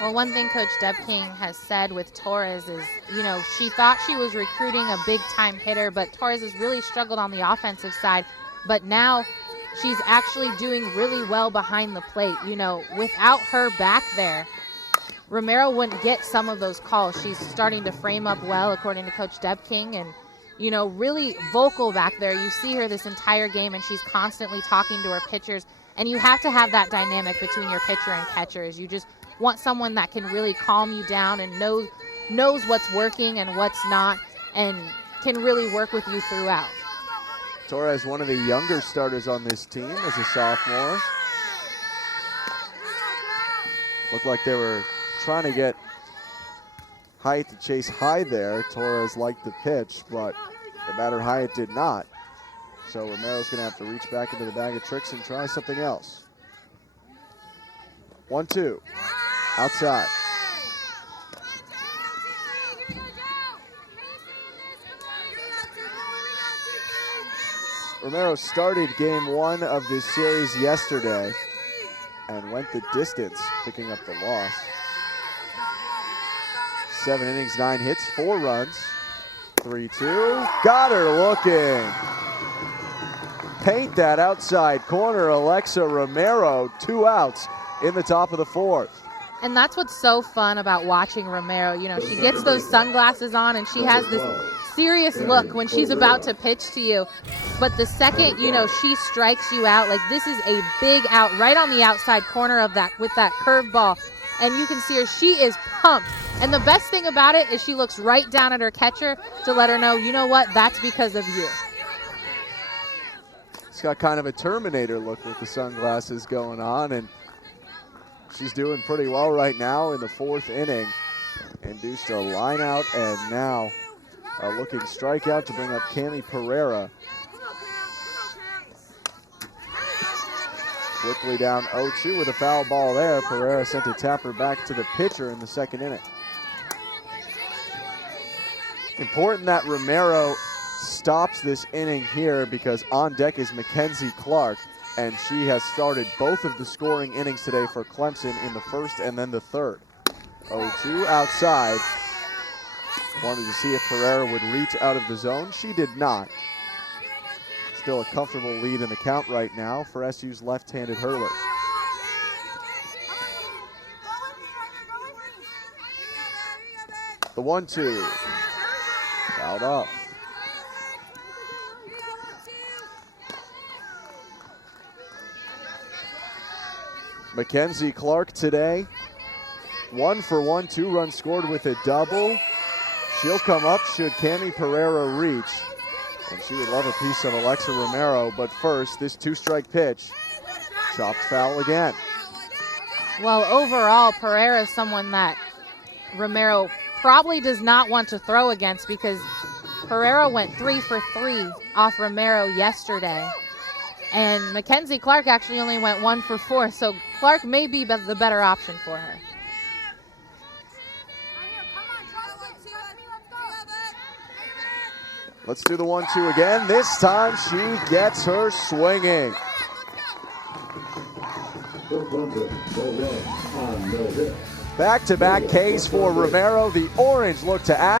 Well, one thing Coach Depking has said with Torres is, you know, she thought she was recruiting a big-time hitter, but Torres has really struggled on the offensive side. But now she's actually doing really well behind the plate. You know, without her back there, Romero wouldn't get some of those calls. She's starting to frame up well, according to Coach Depking, and, you know, really vocal back there. You see her this entire game, and she's constantly talking to her pitchers. And you have to have that dynamic between your pitcher and catchers. You just want someone that can really calm you down and knows what's working and what's not, and can really work with you throughout. Torres, one of the younger starters on this team as a sophomore. Looked like they were trying to get Hyatt to chase high there. Torres liked the pitch, but the batter Hyatt did not. So Romero's going to have to reach back into the bag of tricks and try something else. 1-2, outside. Romero started game 1 of this series yesterday and went the distance, picking up the loss. 7 innings, 9 hits, 4 runs. 3-2, got her looking. Paint that outside corner, Alexa Romero, 2 outs in the top of the 4th. And that's what's so fun about watching Romero. You know, she gets those sunglasses on and she has this serious look when she's about to pitch to you. But the second, you know, she strikes you out, like this is a big out right on the outside corner of that with that curveball. And you can see her, she is pumped. And the best thing about it is she looks right down at her catcher to let her know, you know what, that's because of you. She's got kind of a Terminator look with the sunglasses going on, and she's doing pretty well right now in the 4th inning. Induced a line out, and now a looking strikeout to bring up Cami Pereira. Quickly down 0-2 with a foul ball there. Pereira sent a tapper back to the pitcher in the 2nd inning. Important that Romero stops this inning here because on deck is Mackenzie Clark, and she has started both of the scoring innings today for Clemson in the 1st and then the 3rd. 0-2 outside. Wanted to see if Pereira would reach out of the zone. She did not. Still a comfortable lead in the count right now for SU's left-handed hurler. The 1-2. Fouled off. Mackenzie Clark today, 1 for 1, 2 runs scored with a double. She'll come up should Cami Pereira reach. And she would love a piece of Alexa Romero, but first, this 2-strike pitch, chopped foul again. Well, overall, Pereira is someone that Romero probably does not want to throw against because Pereira went 3 for 3 off Romero yesterday. And Mackenzie Clark actually only went 1 for 4, so Clark may be the better option for her. Let's do the 1-2 again. This time she gets her swinging. Back-to-back Ks for Romero. The Orange look to add.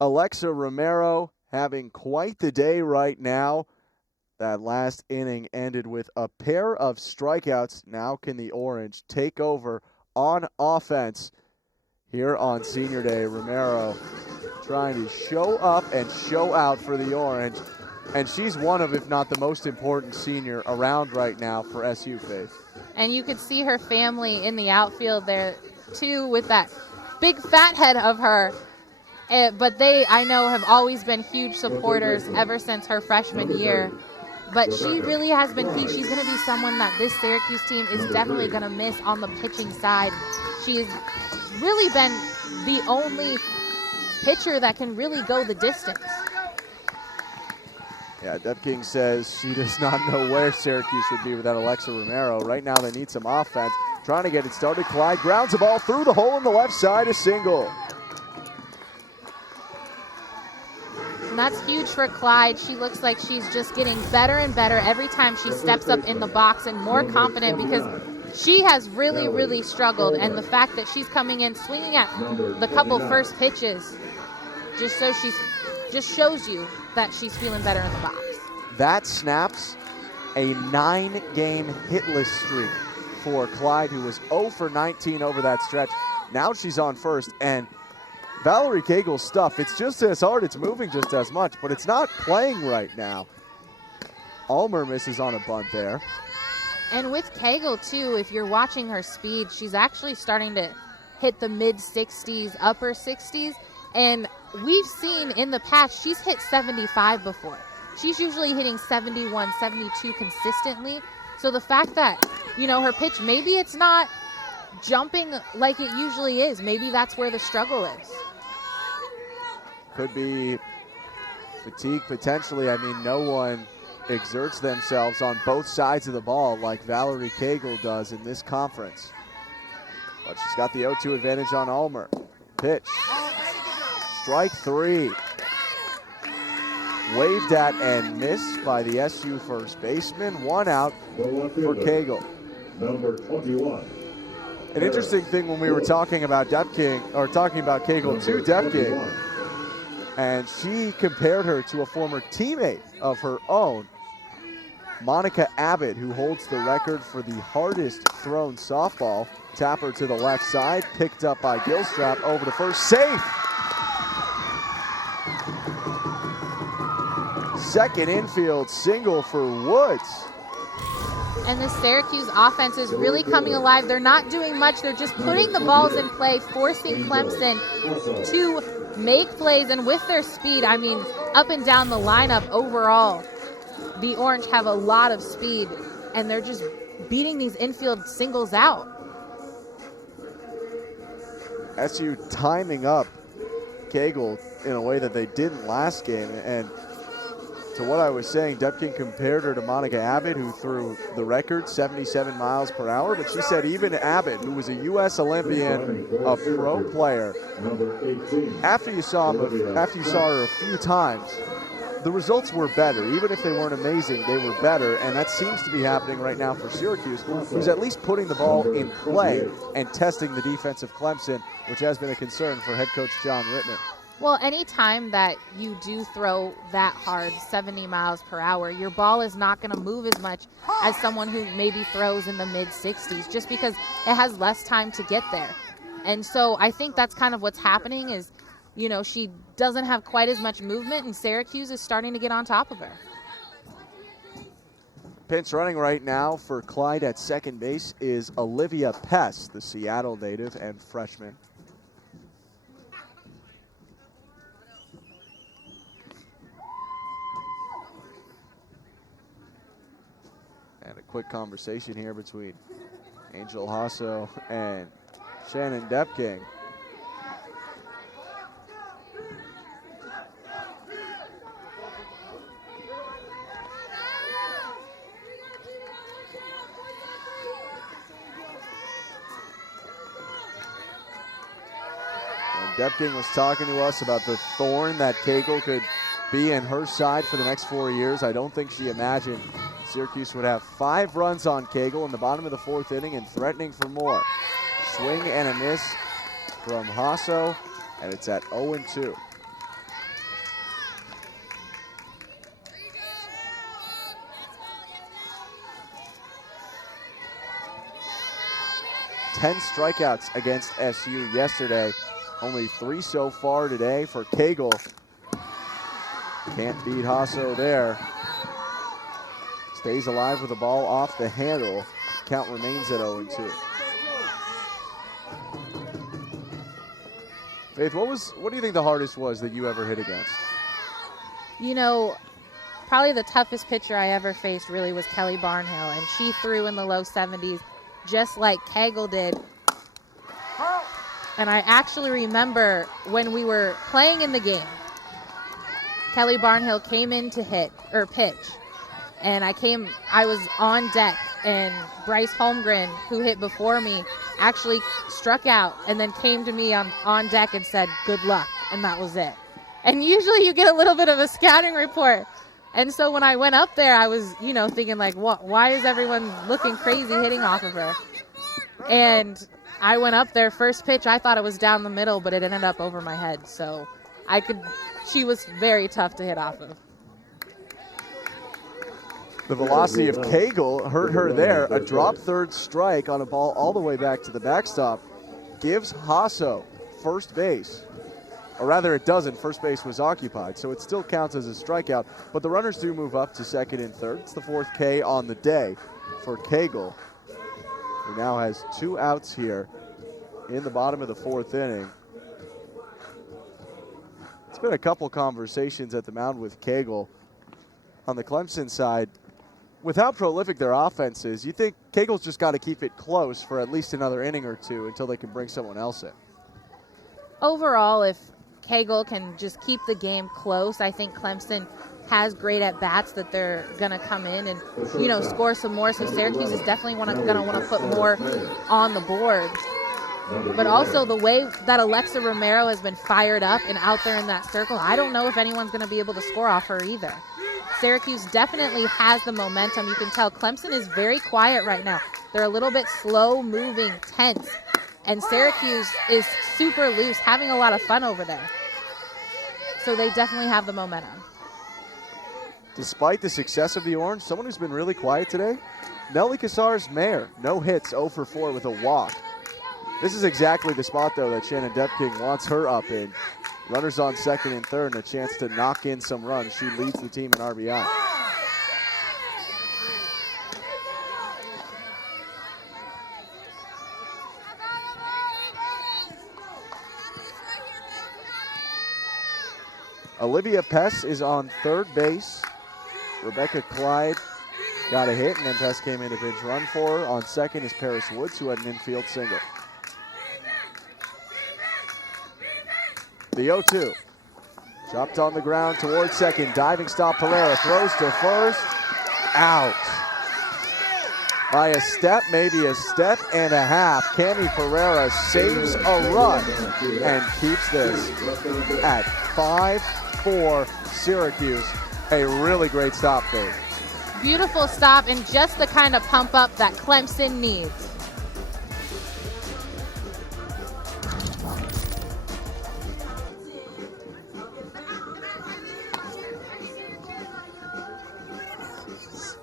Alexa Romero having quite the day right now. That last inning ended with a pair of strikeouts. Now can the Orange take over on offense here on Senior Day? Romero trying to show up and show out for the Orange. And she's one of, if not the most important senior around right now for SU, Faith. And you could see her family in the outfield there, too, with that big fat head of her. But they, I know, have always been huge supporters ever since her freshman year. But she really has been key. She's going to be someone that this Syracuse team is definitely going to miss on the pitching side. She has really been the only pitcher that can really go the distance. Yeah, Deb King says she does not know where Syracuse would be without Alexa Romero. Right now they need some offense. Trying to get it started. Clyde grounds the ball through the hole in the left side, a single. And that's huge for Clyde. She looks like she's just getting better and better every time she steps up in the box and more confident because she has really, really struggled. And the fact that she's coming in swinging at the couple first pitches just shows you that she's feeling better in the box. That snaps a 9-game hitless streak for Clyde, who was 0 for 19 over that stretch. Now she's on first, and Valerie Cagle's stuff, it's just as hard, it's moving just as much, but it's not playing right now. Ulmer misses on a bunt there. And with Cagle, too, if you're watching her speed, she's actually starting to hit the mid 60s, upper 60s. And we've seen in the past, she's hit 75 before. She's usually hitting 71, 72 consistently. So the fact that, you know, her pitch, maybe it's not jumping like it usually is. Maybe that's where the struggle is. Could be fatigue potentially. I mean, no one exerts themselves on both sides of the ball like Valerie Cagle does in this conference. But she's got the 0-2 advantage on Ulmer. Pitch. Strike three. Waved at and missed by the SU first baseman. One out for Cagle. Number 21. An interesting thing when we were talking about Cagle to Depking, and she compared her to a former teammate of her own, Monica Abbott, who holds the record for the hardest thrown softball. Tapper to the left side, picked up by Gilstrap over to first, safe. Second infield single for Woods. And the Syracuse offense is really coming alive. They're not doing much. They're just putting the balls in play, forcing Clemson to make plays. And with their speed, I mean, up and down the lineup overall, the Orange have a lot of speed, and they're just beating these infield singles out. SU timing up Cagle in a way that they didn't last game. And to what I was saying, Depkin compared her to Monica Abbott, who threw the record 77 miles per hour. But she said even Abbott, who was a U.S. Olympian, a pro player, after you saw her a few times, the results were better. Even if they weren't amazing, they were better. And that seems to be happening right now for Syracuse, who's at least putting the ball in play and testing the defense of Clemson, which has been a concern for head coach John Rittman. Well, anytime that you do throw that hard, 70 miles per hour, your ball is not going to move as much as someone who maybe throws in the mid-60s, just because it has less time to get there. And so I think that's kind of what's happening is, you know, she doesn't have quite as much movement, and Syracuse is starting to get on top of her. Pinch running right now for Clyde at second base is Olivia Pess, the Seattle native and freshman. And a quick conversation here between Angel Hasso and Shannon Depking. Depking was talking to us about the thorn that Cagle could be in her side for the next 4 years. I don't think she imagined Syracuse would have 5 runs on Cagle in the bottom of the 4th inning and threatening for more. Swing and a miss from Hasso, and it's at 0-2. Ten strikeouts against SU yesterday. Only 3 so far today for Cagle. Can't beat Hasso there. Stays alive with the ball off the handle. Count remains at 0-2. Faith, what do you think the hardest was that you ever hit against? You know, probably the toughest pitcher I ever faced really was Kelly Barnhill, and she threw in the low 70s just like Cagle did. And I actually remember when we were playing in the game, Kelly Barnhill came in to pitch. And I was on deck, and Bryce Holmgren, who hit before me, actually struck out and then came to me on deck and said, "Good luck," and that was it. And usually you get a little bit of a scouting report. And so when I went up there, I was, thinking like, why is everyone looking crazy hitting off of her? And I went up there, first pitch, I thought it was down the middle, but it ended up over my head. So she was very tough to hit off of. The velocity of Cagle hurt her there. A drop third strike on a ball all the way back to the backstop gives Hasso first base. Or rather, it doesn't. First base was occupied, so it still counts as a strikeout. But the runners do move up to second and third. It's the 4th K on the day for Cagle, who now has 2 outs here in the bottom of the 4th inning. It's been a couple conversations at the mound with Cagle on the Clemson side. With how prolific their offense is, you think Cagle's just got to keep it close for at least another inning or two until they can bring someone else in. Overall, if Cagle can just keep the game close, I think Clemson has great at-bats that they're going to come in and, score some more. So Syracuse is definitely going to want to put more on the board. But also the way that Alexa Romero has been fired up and out there in that circle, I don't know if anyone's going to be able to score off her either. Syracuse definitely has the momentum. You can tell Clemson is very quiet right now. They're a little bit slow-moving, tense. And Syracuse is super loose, having a lot of fun over there. So they definitely have the momentum. Despite the success of the Orange, someone who's been really quiet today, Nelly Casares-Mayer, no hits, 0 for 4 with a walk. This is exactly the spot, though, that Shannon Depking wants her up in. Runners on second and third, and a chance to knock in some runs. She leads the team in RBI. Olivia Pess is on third base. Rebecca Clyde got a hit, and then Pess came in to pinch run for her. On second is Paris Woods, who had an infield single. The 0-2. Chopped on the ground towards second. Diving stop, Pereira throws to first. Out. By a step, maybe a step and a half, Cami Pereira saves a run and keeps this at 5-4 Syracuse. A really great stop there. Beautiful stop and just the kind of pump up that Clemson needs.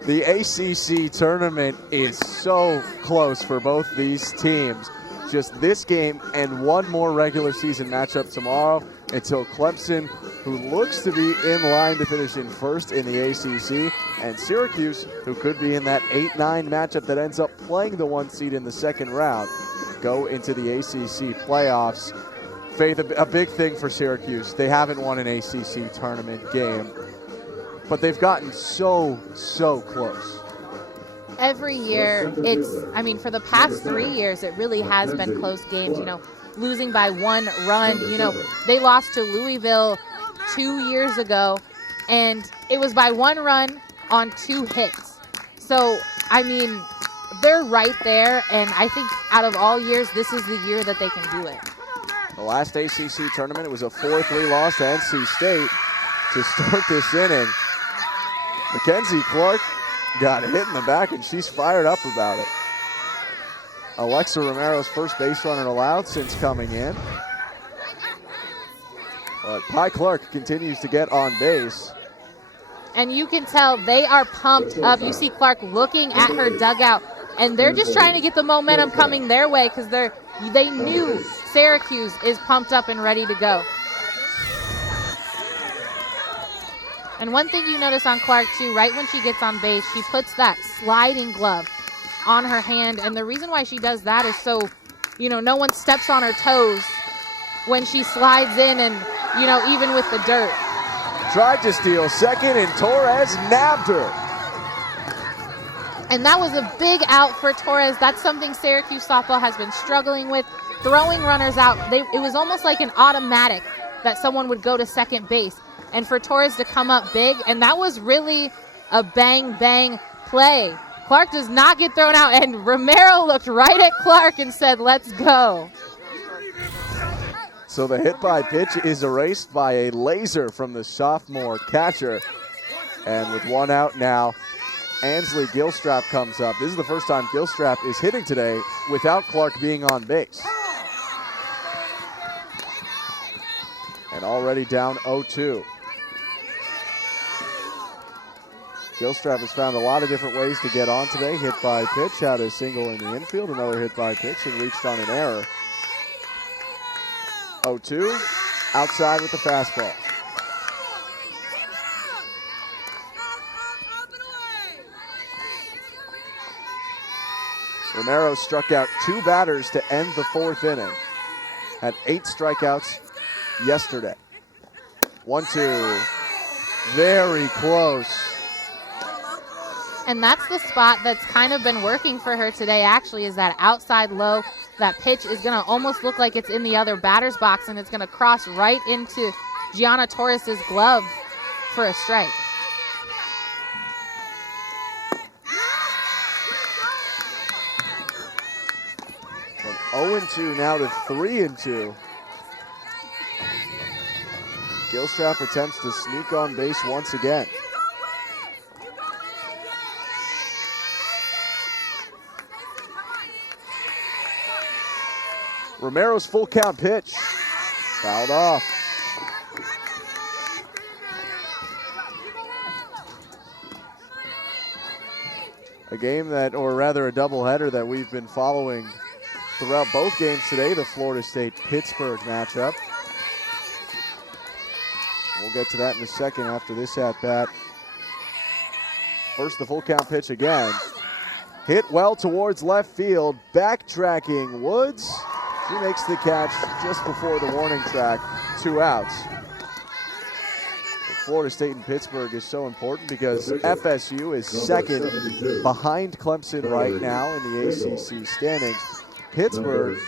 The ACC tournament is so close for both these teams. Just this game and one more regular season matchup tomorrow until Clemson, who looks to be in line to finish in first in the ACC, and Syracuse, who could be in that 8-9 matchup that ends up playing the 1 seed in the second round, go into the ACC playoffs. Faith, a big thing for Syracuse. They haven't won an ACC tournament game, but they've gotten so close. Every year, for the past 3 years, it really has been close games, losing by 1 run. They lost to Louisville 2 years ago, and it was by 1 run on 2 hits. So, they're right there, and I think out of all years, this is the year that they can do it. The last ACC tournament, it was a 4-3 loss to NC State to start this inning. Mackenzie Clark got hit in the back, and she's fired up about it. Alexa Romero's first base runner allowed since coming in. But Pi Clark continues to get on base. And you can tell they are pumped up. You see Clark looking at her dugout, and they're just trying to get the momentum coming their way because they knew Syracuse is pumped up and ready to go. And one thing you notice on Clark, too, right when she gets on base, she puts that sliding glove on her hand. And the reason why she does that is so, no one steps on her toes when she slides in and, even with the dirt. Tried to steal second, and Torres nabbed her. And that was a big out for Torres. That's something Syracuse softball has been struggling with, throwing runners out. It was almost like an automatic that someone would go to second base. And for Torres to come up big, and that was really a bang play. Clark does not get thrown out, and Romero looked right at Clark and said, "Let's go." So the hit by pitch is erased by a laser from the sophomore catcher. And with 1 out now, Ansley Gilstrap comes up. This is the first time Gilstrap is hitting today without Clark being on base. And already down 0-2. Gilstrap has found a lot of different ways to get on today. Hit by pitch, had a single in the infield, another hit by pitch, and reached on an error. 0-2, outside with the fastball. Romero struck out 2 batters to end the 4th inning. Had 8 strikeouts yesterday. 1-2. Very close. And that's the spot that's kind of been working for her today, actually, is that outside low. That pitch is going to almost look like it's in the other batter's box, and it's going to cross right into Gianna Torres' glove for a strike. From 0-2 now to 3-2. Gilstrap attempts to sneak on base once again. Romero's full count pitch. Fouled off. A game that, or rather a doubleheader that we've been following throughout both games today, the Florida State-Pittsburgh matchup. We'll get to that in a second after this at-bat. First, the full count pitch again. Hit well towards left field, backtracking Woods. She makes the catch just before the warning track, 2 outs. Florida State and Pittsburgh is so important because FSU is second behind Clemson right now in the ACC standings. Pittsburgh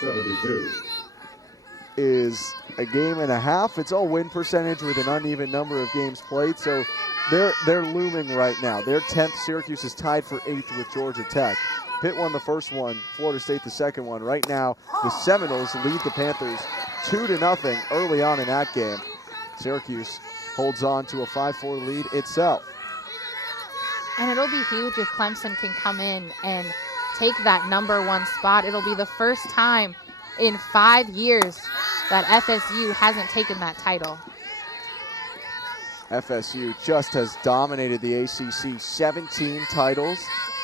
is a game and a half. It's all win percentage with an uneven number of games played, so they're looming right now. They're 10th. Syracuse is tied for 8th with Georgia Tech. Pitt won the first one, Florida State the second one. Right now, the Seminoles lead the Panthers 2-0 early on in that game. Syracuse holds on to a 5-4 lead itself. And it'll be huge if Clemson can come in and take that #1 spot. It'll be the first time in 5 years that FSU hasn't taken that title. FSU just has dominated the ACC, 17 titles.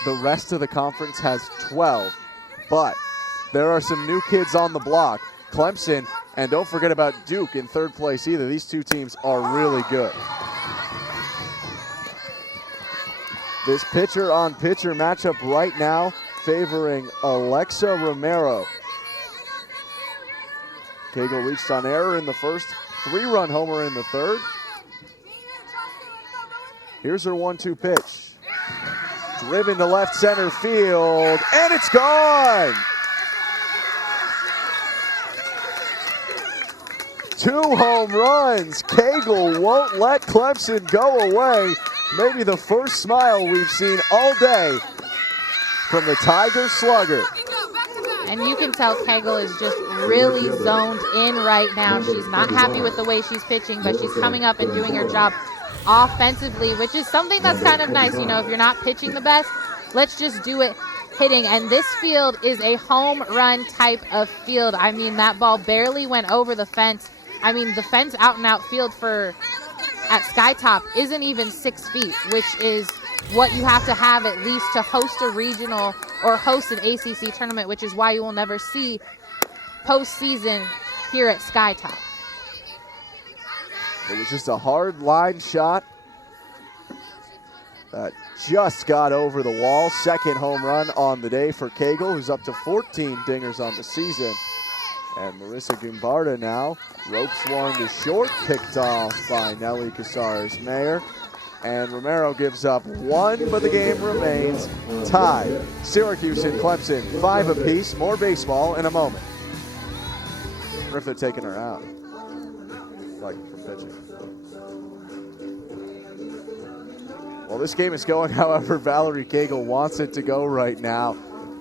The rest of the conference has 12. But there are some new kids on the block. Clemson, and don't forget about Duke in 3rd place either. These 2 teams are really good. This pitcher-on-pitcher matchup right now favoring Alexa Romero. Cagle reached on error in the first, 3-run homer in the 3rd. Here's her 1-2 pitch. Driven to left center field, and it's gone! 2 home runs. Cagle won't let Clemson go away. Maybe the first smile we've seen all day from the Tiger Slugger. And you can tell Cagle is just really zoned in right now. She's not happy with the way she's pitching, but she's coming up and doing her job offensively, which is something that's kind of nice. You know, if you're not pitching the best, let's just do it hitting. And this field is a home run type of field. I mean, that ball barely went over the fence. I mean, the fence out and out field at Skytop isn't even 6 feet, which is what you have to have at least to host a regional or host an ACC tournament, which is why you will never see postseason here at Skytop. It was just a hard line shot that just got over the wall. Second home run on the day for Cagle, who's up to 14 dingers on the season. And Marissa Gumbarda now ropes one to short, picked off by Nelly Casares-Mayer. And Romero gives up 1, but the game remains tied. Syracuse and Clemson, 5 apiece. More baseball in a moment. I wonder if they're taking her out, like from pitching. Well, this game is going however Valerie Cagle wants it to go right now.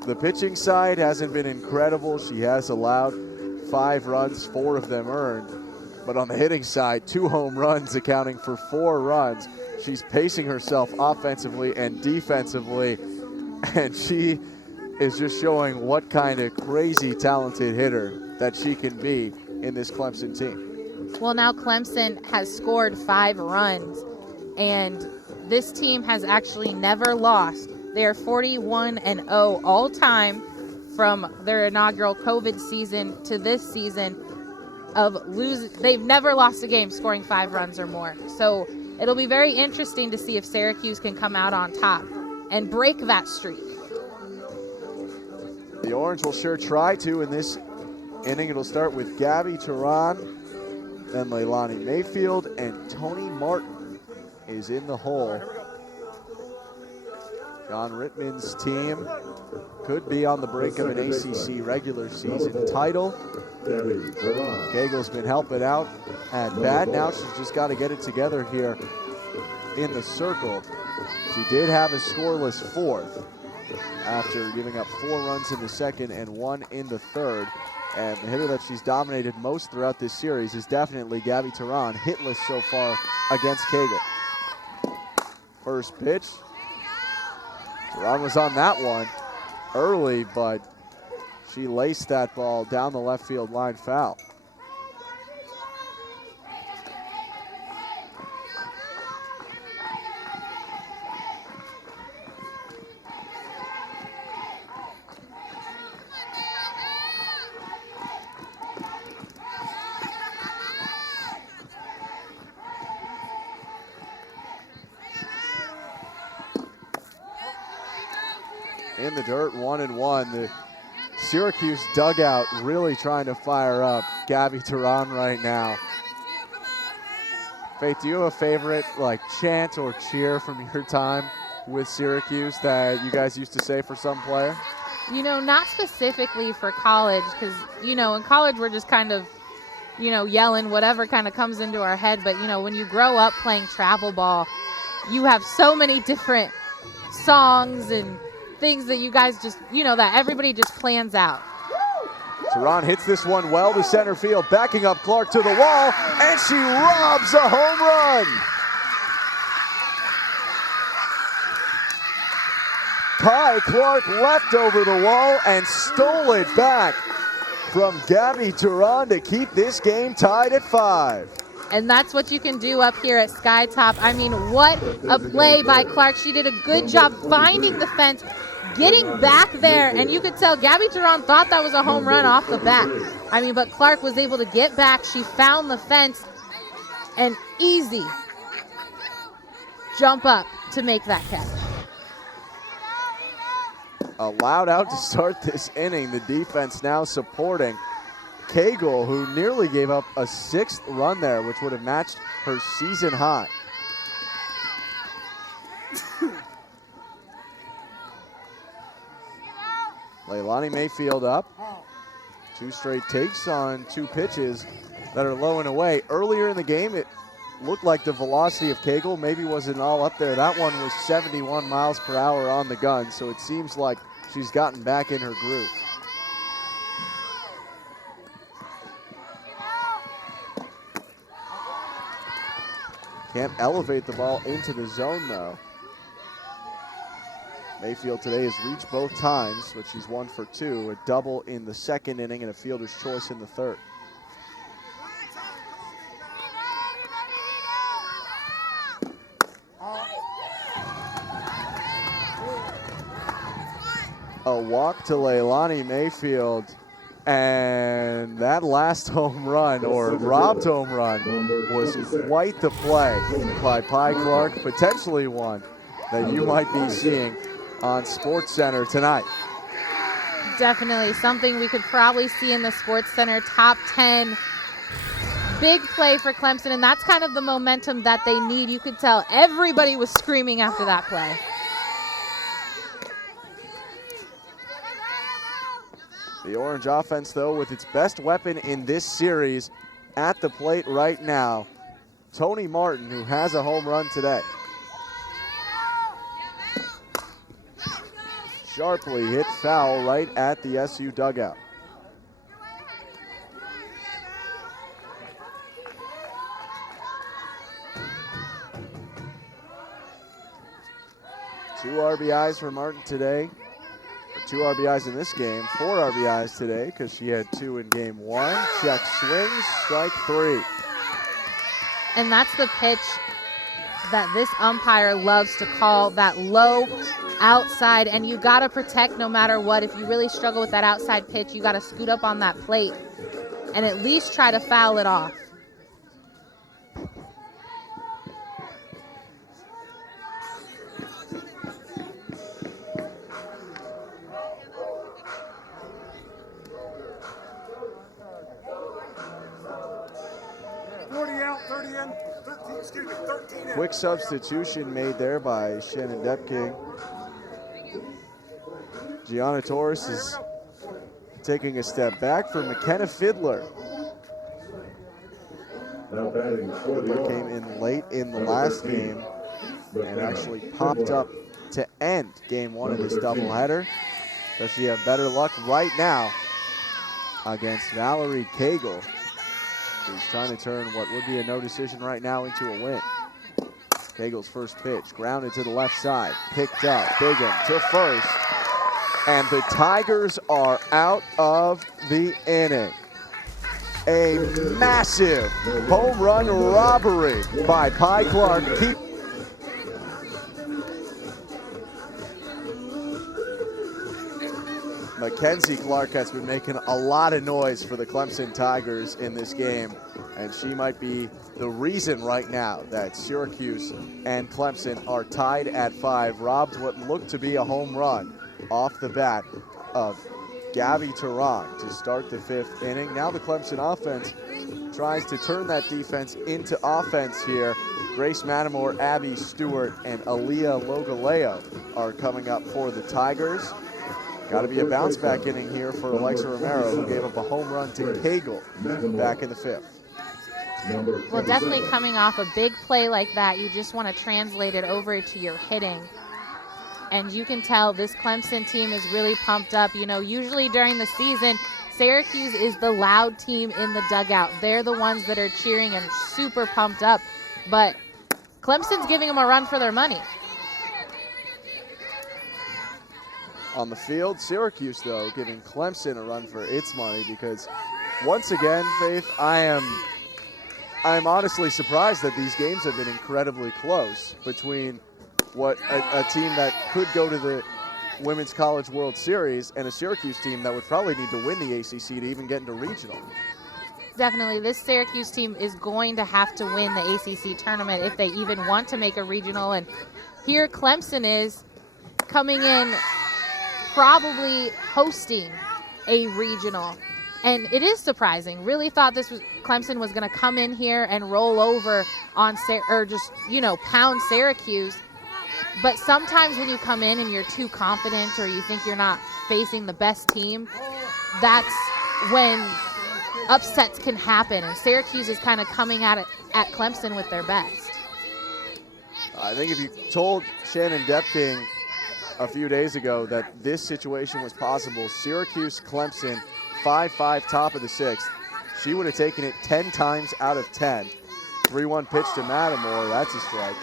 The pitching side hasn't been incredible. She has allowed 5 runs, 4 of them earned. But on the hitting side, 2 home runs accounting for 4 runs. She's pacing herself offensively and defensively, and she is just showing what kind of crazy talented hitter that she can be in this Clemson team. Well, now Clemson has scored 5 runs, and this team has actually never lost. They are 41-0 all time from their inaugural COVID season to this season of losing. They've never lost a game scoring 5 runs or more. So it'll be very interesting to see if Syracuse can come out on top and break that streak. The Orange will sure try to in this inning. It'll start with Gabby Turan, then Leilani Mayfield, and Tony Martin is in the hole. John Rittman's team could be on the brink of an ACC regular season title. Cagle's been helping out at bat. Now she's just got to get it together here in the circle. She did have a scoreless fourth after giving up 4 runs in the second and 1 in the third. And the hitter that she's dominated most throughout this series is definitely Gabby Turan, hitless so far against Cagle. First pitch. Turan was on that one early, but she laced that ball down the left field line foul. In the dirt, 1-1. The Syracuse dugout really trying to fire up Gabby Turan right now. Faith, do you have a favorite like chant or cheer from your time with Syracuse that you guys used to say for some player? You know, not specifically for college, because, you know, in college we're just kind of, you know, yelling whatever kind of comes into our head. But, you know, when you grow up playing travel ball, you have so many different songs and things that you guys just, you know, that everybody just plans out. Turan hits this one well to center field, backing up Clark to the wall, and she robs a home run. Kai Clark leapt over the wall and stole it back from Gabby Turan to keep this game tied at 5. And that's what you can do up here at Skytop. I mean, what a play by Clark. She did a good job finding the fence, getting back there, and you could tell Gabby Turan thought that was a home run off the bat. I mean, but Clark was able to get back. She found the fence, and easy jump up to make that catch. Allowed out to start this inning. The defense now supporting Cagle, who nearly gave up a 6th run there, which would have matched her season high. Leilani Mayfield up. 2 straight takes on 2 pitches that are low and away. Earlier in the game, it looked like the velocity of Cagle maybe wasn't all up there. That one was 71 miles per hour on the gun, so it seems like she's gotten back in her groove. Can't elevate the ball into the zone, though. Mayfield today has reached both times, but she's 1 for 2. A double in the second inning and a fielder's choice in the third. A walk to Leilani Mayfield, and that last home run, or robbed home run, was quite the play by Pi Clark, potentially one that you might be seeing on SportsCenter tonight. Definitely something we could probably see in the SportsCenter top 10. Big play for Clemson, and that's kind of the momentum that they need. You could tell everybody was screaming after that play. The Orange offense, though, with its best weapon in this series at the plate right now, Tony Martin, who has a home run today. Sharply hit foul right at the SU dugout. Two RBIs for Martin today. 2 RBIs in this game, 4 RBIs today because she had 2 in game 1. Check swings, strike 3. And that's the pitch that this umpire loves to call, that low outside, and you got to protect no matter what. If you really struggle with that outside pitch, you got to scoot up on that plate and at least try to foul it off. Quick substitution made there by Shannon Depking. Gianna Torres is taking a step back for McKenna Fiddler. Fiddler came in late in the last game and actually popped up to end game one of this doubleheader. Does she have better luck right now against Valerie Cagle, who's trying to turn what would be a no decision right now into a win. Cagle's first pitch, grounded to the left side, picked up, Bigham to first, and the Tigers are out of the inning. A massive home run robbery by Pi Clark. Mackenzie Clark has been making a lot of noise for the Clemson Tigers in this game, and she might be the reason right now that Syracuse and Clemson are tied at 5, robbed what looked to be a home run off the bat of Gabby Tehran to start the 5th inning. Now the Clemson offense tries to turn that defense into offense here. Grace Matamore, Abby Stewart, and Aaliyah Logaleo are coming up for the Tigers. Got to be a bounce back inning here for Alexa Romero, who gave up a home run to Cagle back in the 5th. Well, definitely coming off a big play like that, you just want to translate it over to your hitting. And you can tell this Clemson team is really pumped up. You know, usually during the season, Syracuse is the loud team in the dugout. They're the ones that are cheering and super pumped up. But Clemson's giving them a run for their money. On the field, Syracuse, though, giving Clemson a run for its money because, once again, Faith, I'm honestly surprised that these games have been incredibly close between what a team that could go to the Women's College World Series and a Syracuse team that would probably need to win the ACC to even get into regional. Definitely, this Syracuse team is going to have to win the ACC tournament if they even want to make a regional. And here Clemson is coming in, probably hosting a regional. And it is surprising. Really thought Clemson was going to come in here and roll over on, or just, pound Syracuse. But sometimes when you come in and you're too confident or you think you're not facing the best team, that's when upsets can happen. And Syracuse is kind of coming at Clemson with their best. I think if you told Shannon Depking a few days ago that this situation was possible, Syracuse, Clemson, 5-5 top of the 6th, she would have taken it 10 times out of 10. 3-1 pitch to Matamore, that's a strike.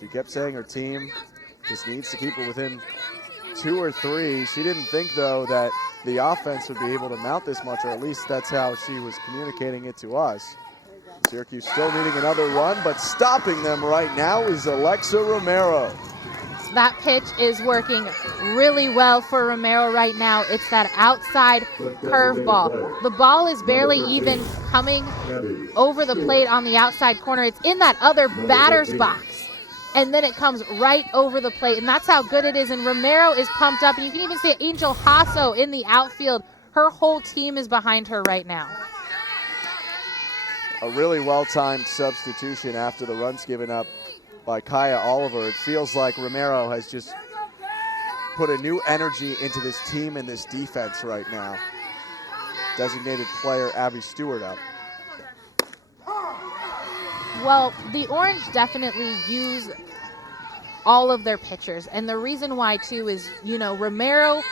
She kept saying her team just needs to keep it within 2 or 3. She didn't think, though, that the offense would be able to mount this much, or at least that's how she was communicating it to us. Syracuse still needing another run, but stopping them right now is Alexa Romero. That pitch is working really well for Romero right now. It's that outside curveball. The ball is barely even coming over the plate on the outside corner. It's in that other batter's box. And then it comes right over the plate. And that's how good it is. And Romero is pumped up. And you can even see Angel Hasso in the outfield. Her whole team is behind her right now. A really well-timed substitution after the runs given up by Kaya Oliver. It feels like Romero has just put a new energy into this team and this defense right now. Designated player Abby Stewart up. Well, the Orange definitely use all of their pitchers. And the reason why, too, is, Romero,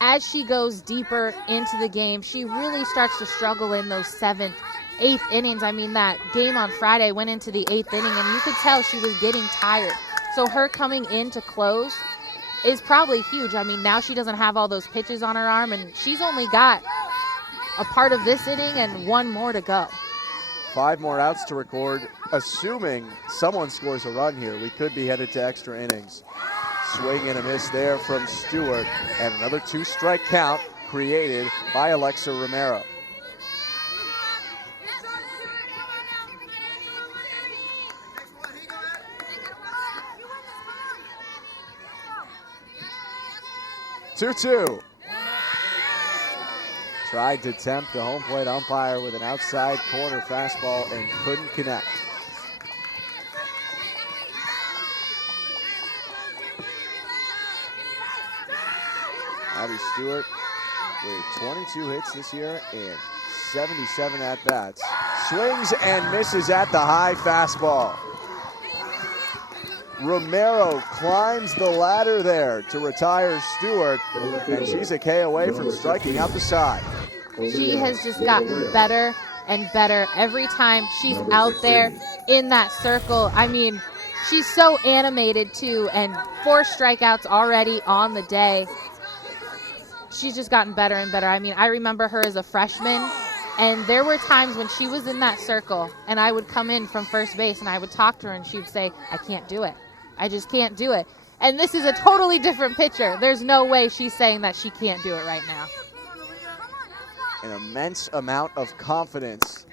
as she goes deeper into the game, she really starts to struggle in those 7th, 8th innings. I mean, that game on Friday went into the 8th inning, and you could tell she was getting tired. So her coming in to close is probably huge. I mean, now she doesn't have all those pitches on her arm, and she's only got a part of this inning and 1 more to go. 5 more outs to record. Assuming someone scores a run here, we could be headed to extra innings. Swing and a miss there from Stewart, and another 2-strike count created by Alexa Romero. Tried to tempt the home plate umpire with an outside corner fastball and couldn't connect. Abby Stewart with 22 hits this year and 77 at-bats. Swings and misses at the high fastball. Romero climbs the ladder there to retire Stewart, and she's a K away from striking out the side. She has just gotten better and better every time she's out there in that circle. I mean, she's so animated too, and 4 strikeouts already on the day. She's just gotten better and better. I mean, I remember her as a freshman, and there were times when she was in that circle, and I would come in from first base, and I would talk to her, and she would say, I can't do it. I just can't do it. And this is a totally different pitcher. There's no way she's saying that she can't do it right now. An immense amount of confidence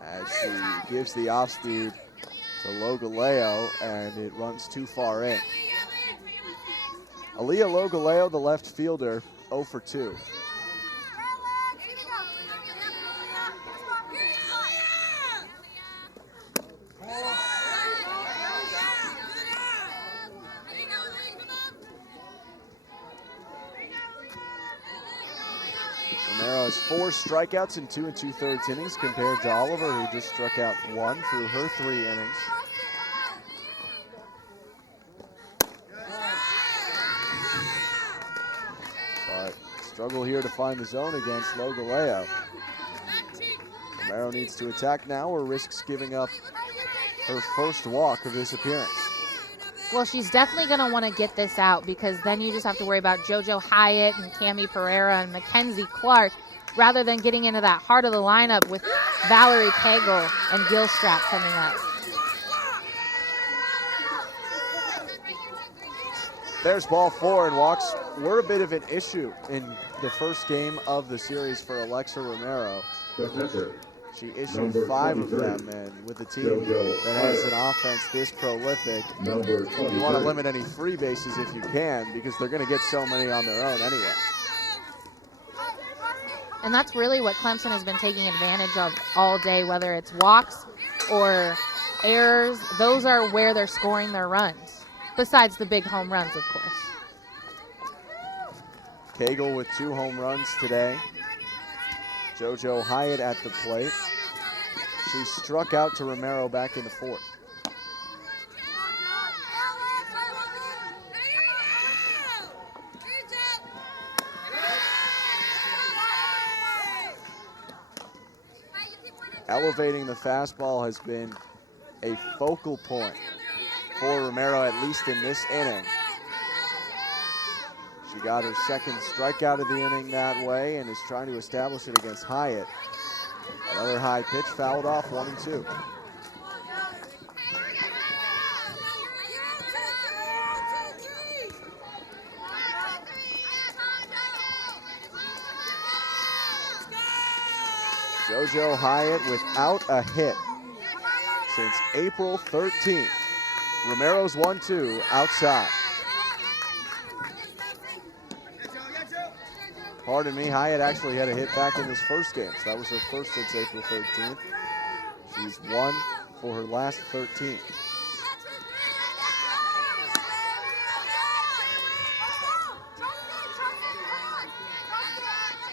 as she gives the off-speed to Logaleo, and it runs too far in. Aaliyah Logaleo, the left fielder, 0 for 2. Romero has 4 strikeouts in 2 2/3 innings compared to Oliver, who just struck out 1 through her 3 innings. But struggle here to find the zone against Logaleo. Romero needs to attack now or risks giving up her first walk of this appearance. Well, she's definitely going to want to get this out, because then you just have to worry about Jojo Hyatt and Cami Pereira and Mackenzie Clark, rather than getting into that heart of the lineup with Valerie Cagle and Gilstrap coming up. There's ball 4, and walks were a bit of an issue in the first game of the series for Alexa Romero. She issued 5 of them, and with a team that has an offense this prolific, you want to limit any free bases if you can, because they're going to get so many on their own anyway. And that's really what Clemson has been taking advantage of all day, whether it's walks or errors. Those are where they're scoring their runs, besides the big home runs, of course. Cagle with 2 home runs today. Jojo Hyatt at the plate. She struck out to Romero back in the 4th. Elevating the fastball has been a focal point for Romero, at least in this inning. She got her 2nd strikeout of the inning that way and is trying to establish it against Hyatt. Another high pitch fouled off, 1-2. Jojo Hyatt without a hit since April 13th. Romero's 1-2 outside. Pardon me, Hyatt actually had a hit back in this first game, so that was her first since April 13th. She's 1 for her last 13.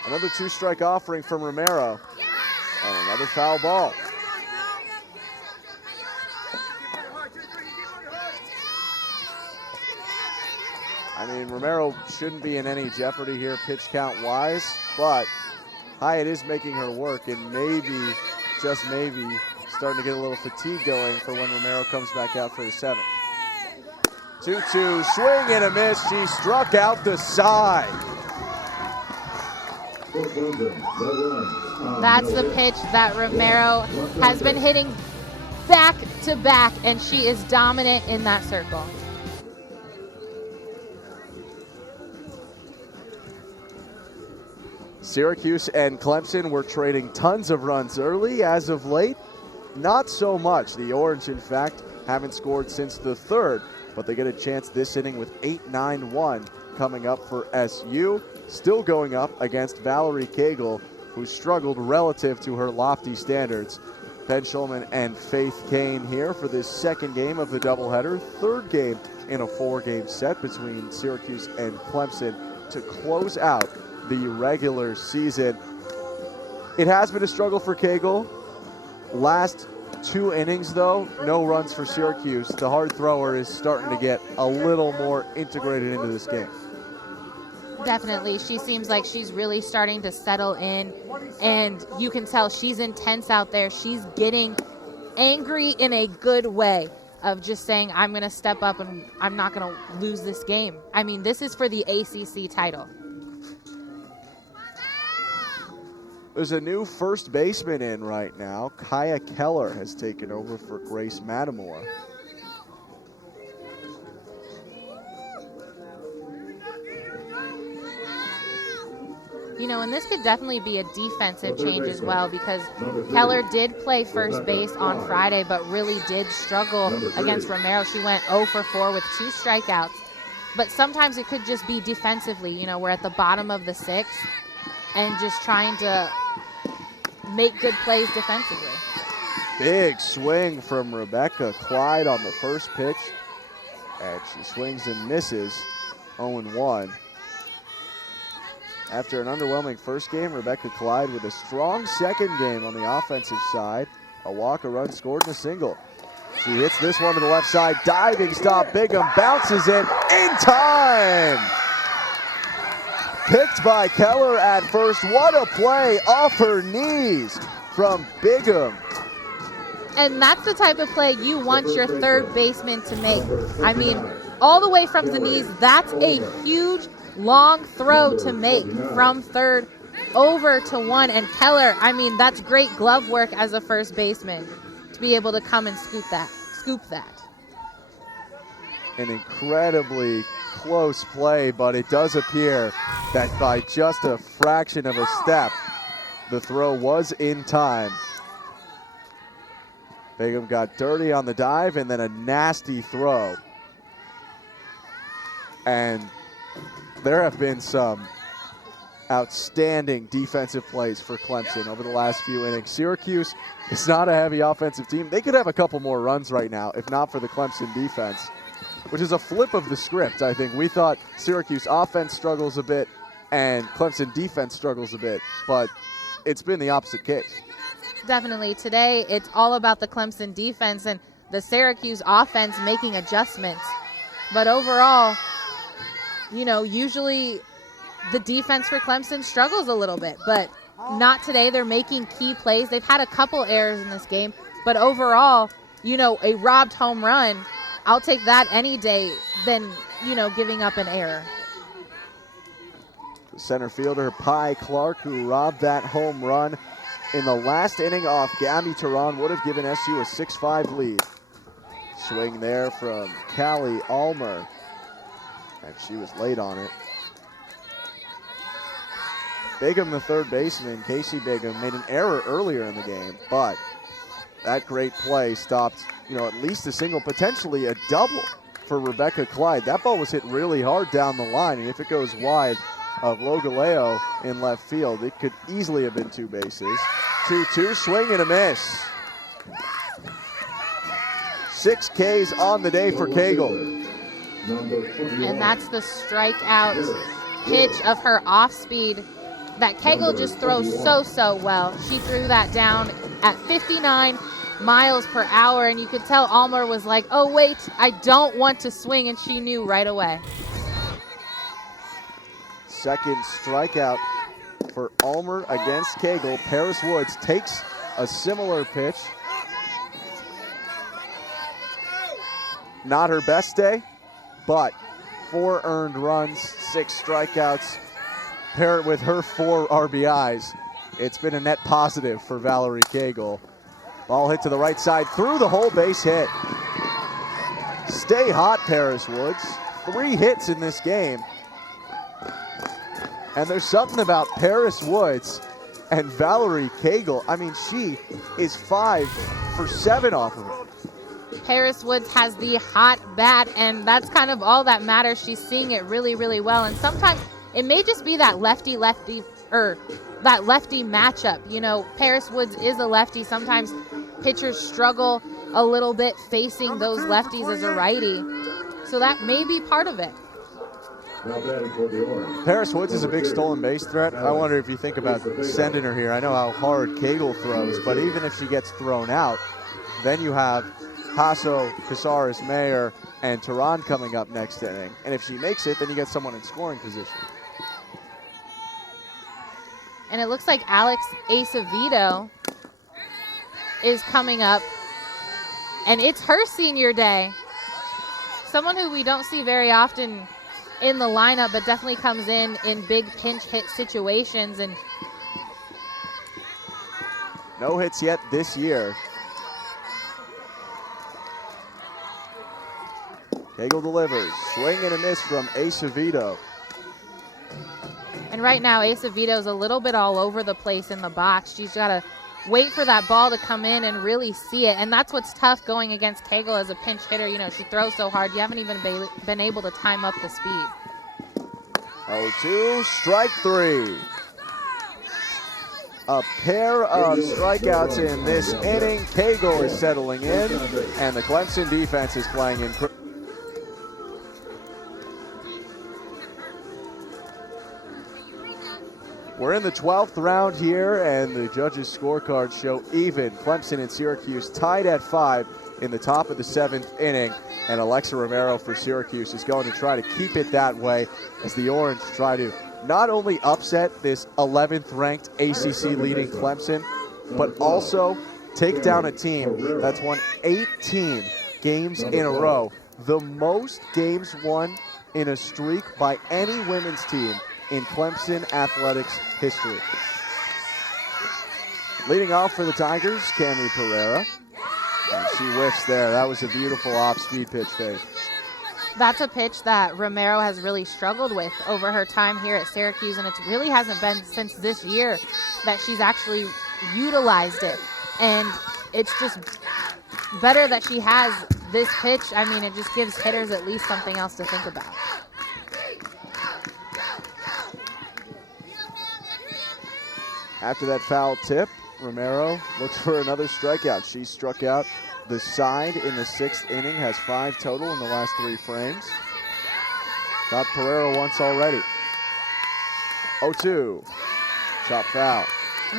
Another 2-strike offering from Romero, and another foul ball. I mean, Romero shouldn't be in any jeopardy here pitch count wise, but Hyatt is making her work, and maybe, just maybe, starting to get a little fatigue going for when Romero comes back out for the 7th. 2-2, swing and a miss. She struck out the side. That's the pitch that Romero has been hitting back to back, and she is dominant in that circle. Syracuse and Clemson were trading tons of runs early. As of late, not so much. The Orange, in fact, haven't scored since the 3rd, but they get a chance this inning with 8-9-1 coming up for SU. Still going up against Valerie Cagle who struggled relative to her lofty standards. Ben Schulman and Faith Kane here for this second game of the doubleheader, third game in a 4-game set between Syracuse and Clemson to close out the regular season. It has been a struggle for Cagle. Last 2 innings, though, no runs for Syracuse. The hard thrower is starting to get a little more integrated into this game. Definitely. She seems like she's really starting to settle in, and you can tell she's intense out there. She's getting angry in a good way of just saying, I'm going to step up and I'm not going to lose this game. I mean, this is for the ACC title. There's a new first baseman in right now. Kaya Keller has taken over for Grace Matamore. You know, and this could definitely be a defensive change as well, because Keller did play first base on Friday, but really did struggle against Romero. She went 0 for 4 with 2 strikeouts. But sometimes it could just be defensively. You know, we're at the bottom of the 6th and just trying to make good plays defensively. Big swing from Rebecca Clyde on the first pitch. And she swings and misses, 0-1. After an underwhelming first game, Rebecca Clyde with a strong second game on the offensive side. A walk, a run scored, and a single. She hits this one to the left side. Diving stop, Bigham bounces it in time. Picked by Keller at first. What a play off her knees from Bigham. And that's the type of play you want your third baseman to make. I mean, all the way from the knees, that's a huge long throw to make from third over to 1. And Keller, I mean, that's great glove work as a first baseman to be able to come and scoop that. An incredibly close play, but it does appear that by just a fraction of a step, the throw was in time. Bigham got dirty on the dive and then a nasty throw. And there have been some outstanding defensive plays for Clemson over the last few innings. Syracuse is not a heavy offensive team. They could have a couple more runs right now if not for the Clemson defense, which is a flip of the script, I think. We thought Syracuse offense struggles a bit and Clemson defense struggles a bit, but it's been the opposite case. Definitely. Today, it's all about the Clemson defense and the Syracuse offense making adjustments. But overall, you know, usually the defense for Clemson struggles a little bit, but not today. They're making key plays. They've had a couple errors in this game, but overall, you know, a robbed home run, I'll take that any day than, you know, giving up an error. Center fielder Pi Clark, who robbed that home run in the last inning off Gabby Teran, would have given SU a 6-5 lead. Swing there from Callie Ulmer, and she was late on it. Bigham, the third baseman, Casey Bigham, made an error earlier in the game, but that great play stopped, you know, at least a single, potentially a double for Rebecca Clyde. That ball was hit really hard down the line, and if it goes wide of Logaleo in left field, it could easily have been 2 bases. 2-2, swing and a miss. 6 Ks on the day for Cagle. And that's the strikeout pitch of her off-speed that Cagle just throws so well. She threw that down at 59 miles per hour, and you could tell Ulmer was like, oh wait, I don't want to swing, and she knew right away. Second strikeout for Ulmer against Cagle. Paris Woods takes a similar pitch. Not her best day, but 4 earned runs, 6 strikeouts. Pair it with her 4 RBIs. It's been a net positive for Valerie Cagle. Ball hit to the right side, through the whole base hit. Stay hot, Paris Woods. 3 hits in this game. And there's something about Paris Woods and Valerie Cagle. I mean, she is 5 for 7 off of it. Paris Woods has the hot bat, and that's kind of all that matters. She's seeing it really well. And sometimes it may just be that lefty, or that lefty matchup. You know, Paris Woods is a lefty. Sometimes pitchers struggle a little bit facing those lefties as a righty. So that may be part of it. Paris Woods is a big stolen base threat. I wonder if you think about sending her here. I know how hard Cagle throws, but even if she gets thrown out, then you have Paso, Casares, Mayer, and Tehran coming up next inning. And if she makes it, then you get someone in scoring position. And it looks like Alex Acevedo is coming up. And it's her senior day. Someone who we don't see very often in the lineup, but definitely comes in big pinch hit situations. And no hits yet this year. Cagle delivers. Swing and a miss from Acevedo. And right now, Acevedo's a little bit all over the place in the box. She's got to wait for that ball to come in and really see it. And that's what's tough going against Cagle as a pinch hitter. You know, she throws so hard, you haven't even been able to time up the speed. 0-2, strike three. A pair of strikeouts in this inning. Cagle is settling in, and the Clemson defense is playing in. We're in the 12th round here, and the judges' scorecards show even. Clemson and Syracuse tied at 5 in the top of the 7th inning, and Alexa Romero for Syracuse is going to try to keep it that way as the Orange try to not only upset this 11th-ranked ACC-leading Clemson, but also take down a team that's won 18 games in a row, the most games won in a streak by any women's team in Clemson athletics history. Leading off for the Tigers, Cami Pereira. And she whiffs there. That was a beautiful off-speed pitch, Faith. That's a pitch that Romero has really struggled with over her time here at Syracuse, and it really hasn't been since this year that she's actually utilized it. And it's just better that she has this pitch. I mean, it just gives hitters at least something else to think about. After that foul tip, Romero looks for another strikeout. She struck out the side in the 6th inning, has 5 total in the last 3 frames. Got Pereira once already. 0-2, chop foul.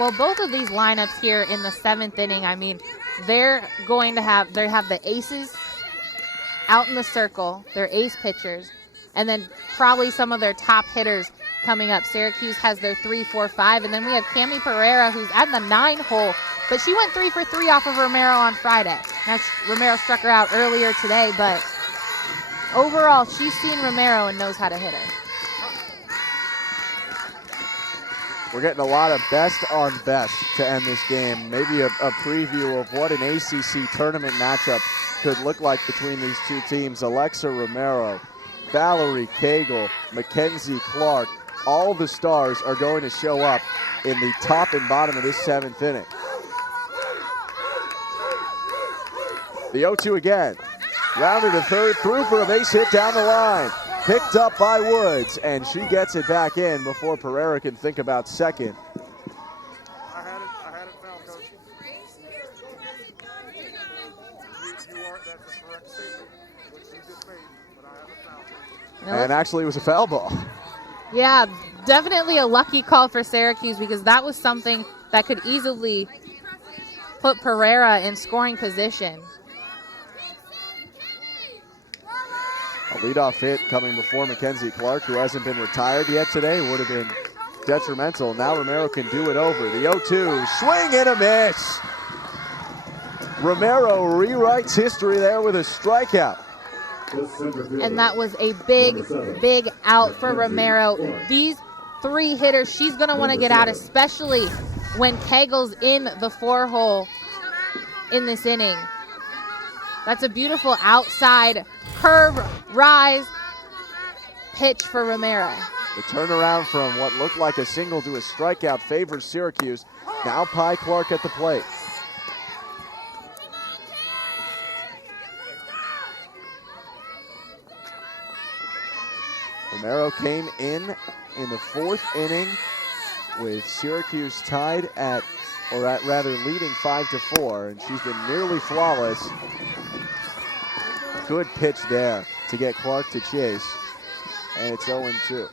Well, both of these lineups here in the 7th inning, I mean, they're going to have the aces out in the circle, their ace pitchers, and then probably some of their top hitters coming up. Syracuse has their 3, 4, 5, and then we have Cami Pereira, who's at the 9 hole, but she went 3 for 3 off of Romero on Friday. Now, Romero struck her out earlier today, but overall, she's seen Romero and knows how to hit her. We're getting a lot of best on best to end this game. Maybe a preview of what an ACC tournament matchup could look like between these two teams. Alexa Romero, Valerie Cagle, Mackenzie Clark, all the stars are going to show up in the top and bottom of this 7th inning. The 0-2 again. Rounded to third, through for a base hit down the line. Picked up by Woods, and she gets it back in before Pereira can think about second. I had it foul, Coach. You are, that's a correct statement, which you just made, but I have it foul. And actually it was a foul ball. Yeah, definitely a lucky call for Syracuse, because that was something that could easily put Pereira in scoring position. A leadoff hit coming before Mackenzie Clark, who hasn't been retired yet today, would have been detrimental. Now Romero can do it over. The 0-2, swing and a miss. Romero rewrites history there with a strikeout. And that was a big out for Romero. These 3 hitters, she's going to want to get out, especially when Cagle's in the 4 hole in this inning. That's a beautiful outside curve rise pitch for Romero. The turnaround from what looked like a single to a strikeout favors Syracuse. Now Pye Clark at the plate. Romero came in the 4th inning with Syracuse tied at, or at rather leading 5-4, and she's been nearly flawless. Good pitch there to get Clark to chase, and it's 0-2.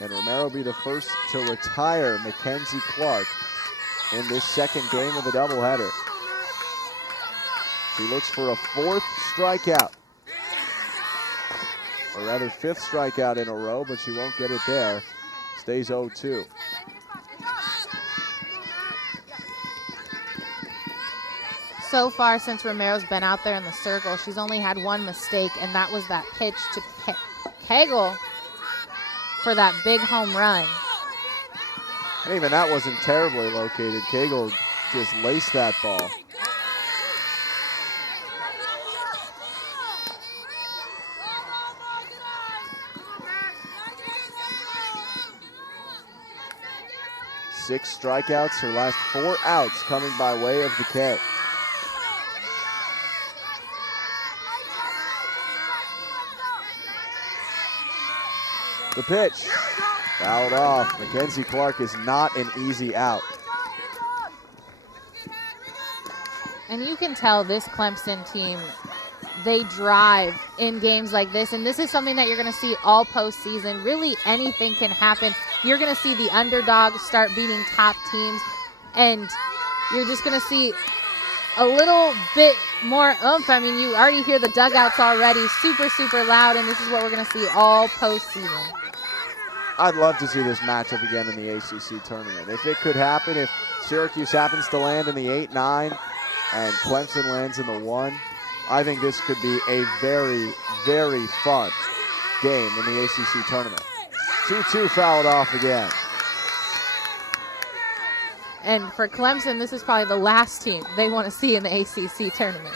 And Romero be the first to retire Mackenzie Clark in this second game of the doubleheader. She looks for a fourth strikeout, or rather fifth strikeout in a row, but she won't get it there. Stays 0-2. So far since Romero's been out there in the circle, she's only had one mistake, and that was that pitch to Cagle for that big home run. And even that wasn't terribly located. Cagle just laced that ball. Six strikeouts, her last 4 outs coming by way of the K. The pitch, fouled off. Mackenzie Clark is not an easy out. And you can tell this Clemson team, they drive in games like this, and this is something that you're going to see all postseason. Really, anything can happen. You're going to see the underdogs start beating top teams, and you're just going to see a little bit more oomph. I mean, you already hear the dugouts already, super, super loud, and this is what we're going to see all postseason. I'd love to see this matchup again in the ACC tournament. If it could happen, if Syracuse happens to land in the 8-9 and Clemson lands in the 1, I think this could be a very, very fun game in the ACC tournament. 2-2 fouled off again. And for Clemson, this is probably the last team they want to see in the ACC tournament.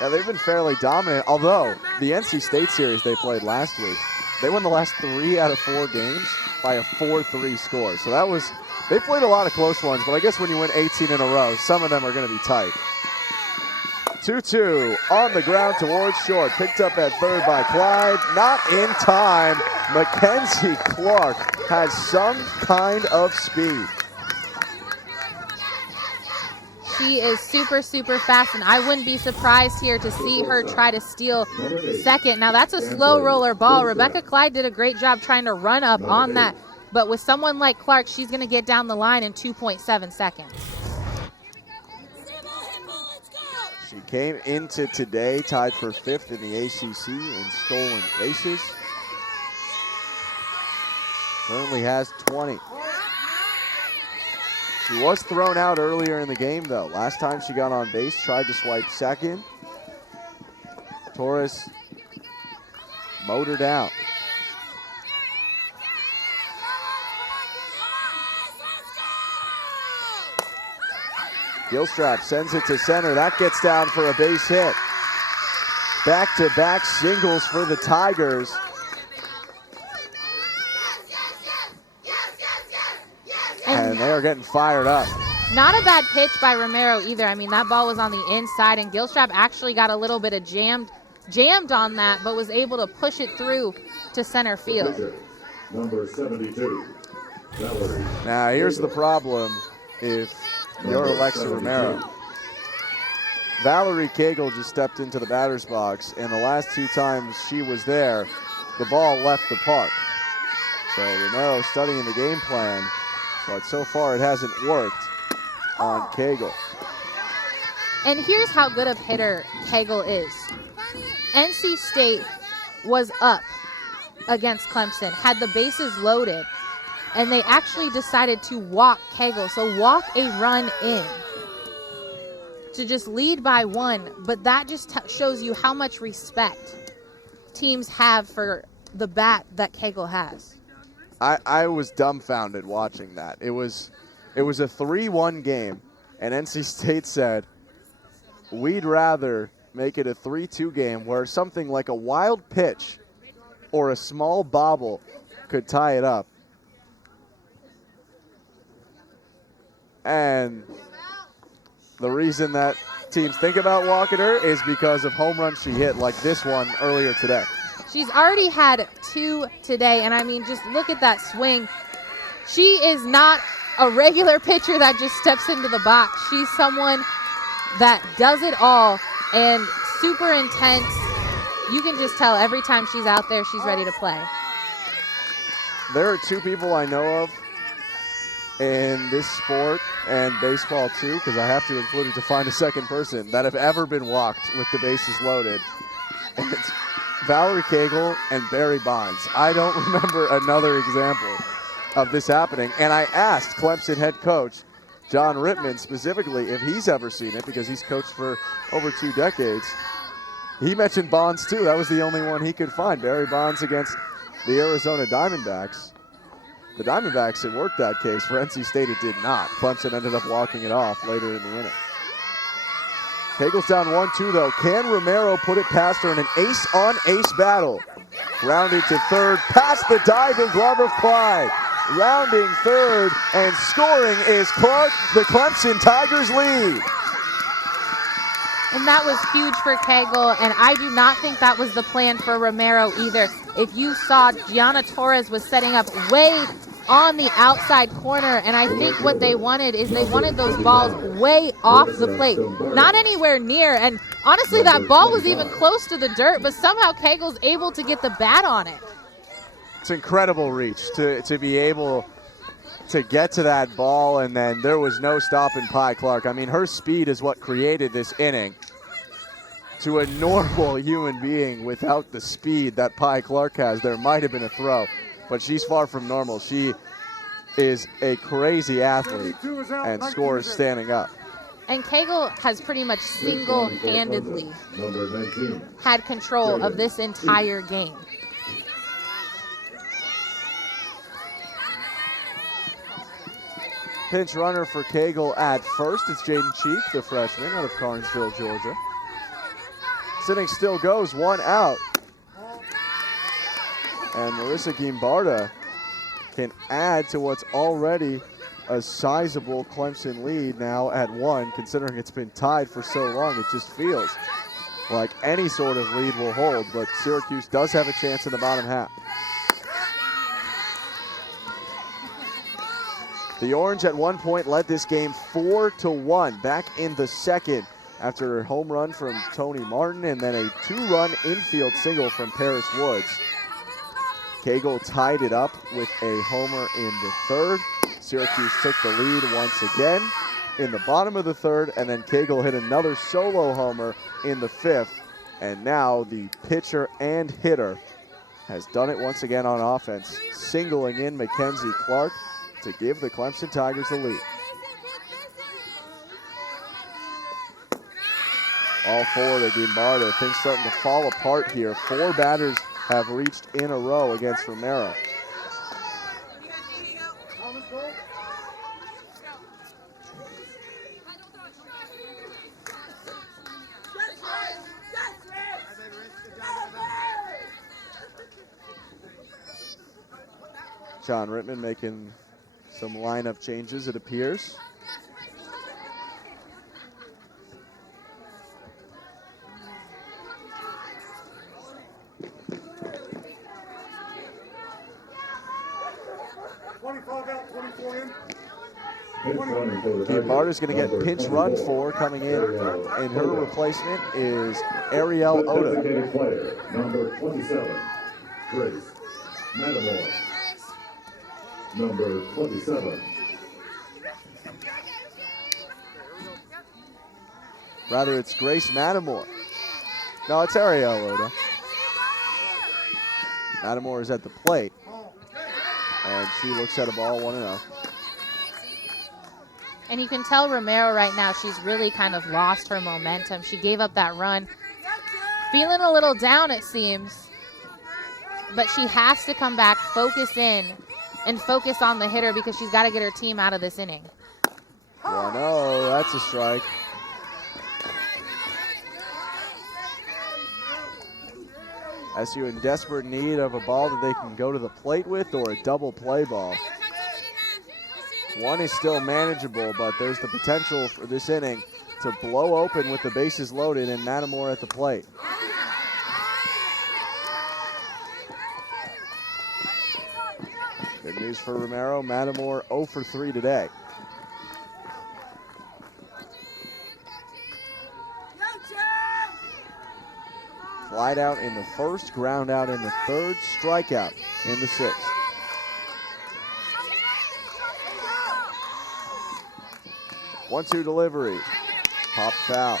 Yeah, they've been fairly dominant, although the NC State series they played last week, they won the last 3 out of 4 games by a 4-3 score. So that was, they played a lot of close ones, but I guess when you win 18 in a row, some of them are going to be tight. 2-2 on the ground towards short. Picked up at third by Clyde. Not in time. Mackenzie Clark has some kind of speed. She is super, super fast, and I wouldn't be surprised here to see her try to steal second. Now, that's a slow roller ball. Rebecca Clyde did a great job trying to run up on that, but with someone like Clark, she's going to get down the line in 2.7 seconds. She came into today tied for 5th in the ACC in stolen bases. Currently has 20. She was thrown out earlier in the game, though. Last time she got on base, tried to swipe second. Torres mowed her down. Gilstrap sends it to center. That gets down for a base hit. Back-to-back singles for the Tigers. And they are getting fired up. Not a bad pitch by Romero either. I mean, that ball was on the inside, and Gilstrap actually got a little bit of jammed on that, but was able to push it through to center field. Number 72, Valerie. Now, here's the problem if you're Alexa Romero. Valerie Cagle just stepped into the batter's box, and the last 2 times she was there, the ball left the park. So Romero studying the game plan, but so far it hasn't worked on Cagle. And here's how good of hitter Cagle is. NC State was up against Clemson, had the bases loaded, and they actually decided to walk Cagle, so walk a run in to just lead by 1, but that just shows you how much respect teams have for the bat that Cagle has. I was dumbfounded watching that. It was a 3-1 game, and NC State said, we'd rather make it a 3-2 game where something like a wild pitch or a small bobble could tie it up. And the reason that teams think about walking her is because of home runs she hit, like this one earlier today. She's already had 2 today, and I mean, just look at that swing. She is not a regular pitcher that just steps into the box. She's someone that does it all and super intense. You can just tell every time she's out there, she's ready to play. There are two people I know of in this sport and baseball too, because I have to include it to find a second person, that have ever been walked with the bases loaded. And it's Valerie Cagle and Barry Bonds. I don't remember another example of this happening. And I asked Clemson head coach John Rittman specifically if he's ever seen it, because he's coached for over 2 decades. He mentioned Bonds too. That was the only one he could find. Barry Bonds against the Arizona Diamondbacks. The Diamondbacks, it worked that case. For NC State, it did not. Clemson ended up walking it off later in the inning. Cagle's down 1-2 though. Can Romero put it past her in an ace-on-ace battle? Rounding to third, past the diving glove of Clyde. Rounding third and scoring is Clark. The Clemson Tigers lead. And that was huge for Cagle, and I do not think that was the plan for Romero either. If you saw, Gianna Torres was setting up way on the outside corner, and I think what they wanted is they wanted those balls way off the plate, not anywhere near. And honestly, that ball was even close to the dirt, but somehow Cagle's able to get the bat on it. It's incredible reach to be able to get to that ball, and then there was no stopping Pye Clark. I mean, her speed is what created this inning. To a normal human being without the speed that Pye Clark has, there might have been a throw, but she's far from normal. She is a crazy athlete and scores standing up. And Cagle has pretty much single-handedly had control of this entire game. Pinch runner for Cagle at first. It's Jaden Cheek, the freshman out of Carnesville, Georgia. This inning still goes, 1 out. And Marissa Gimbarda can add to what's already a sizable Clemson lead now at 1, considering it's been tied for so long. It just feels like any sort of lead will hold, but Syracuse does have a chance in the bottom half. The Orange at one point led this game 4-1 back in the second after a home run from Tony Martin and then a 2-run infield single from Paris Woods. Cagle tied it up with a homer in the third. Syracuse took the lead once again in the bottom of the third, and then Cagle hit another solo homer in the fifth. And now the pitcher and hitter has done it once again on offense, singling in Mackenzie Clark to give the Clemson Tigers the lead. All forward to Gimbarda. Things starting to fall apart here. 4 batters have reached in a row against Romero. John Rittman making some lineup changes, it appears. Gimbarda's going to get pinch run for coming in, and her replacement is Ariel Oda. Designated player, number 27, Grace Matamore. Number 27. Rather, it's Grace Matamore. No, it's Ariel Oda. Matamore is at the plate, and she looks at a ball 1-0. And you can tell Romero right now, she's really kind of lost her momentum. She gave up that run. Feeling a little down, it seems. But she has to come back, focus in, and focus on the hitter because she's got to get her team out of this inning. 1-0, that's a strike. SU in desperate need of a ball that they can go to the plate with or a double play ball. One is still manageable, but there's the potential for this inning to blow open with the bases loaded and Matamore at the plate. The new series for Romero. Matamor 0 for 3 today. Flight out in the first, ground out in the third, strikeout in the sixth. One-two delivery. Pop foul.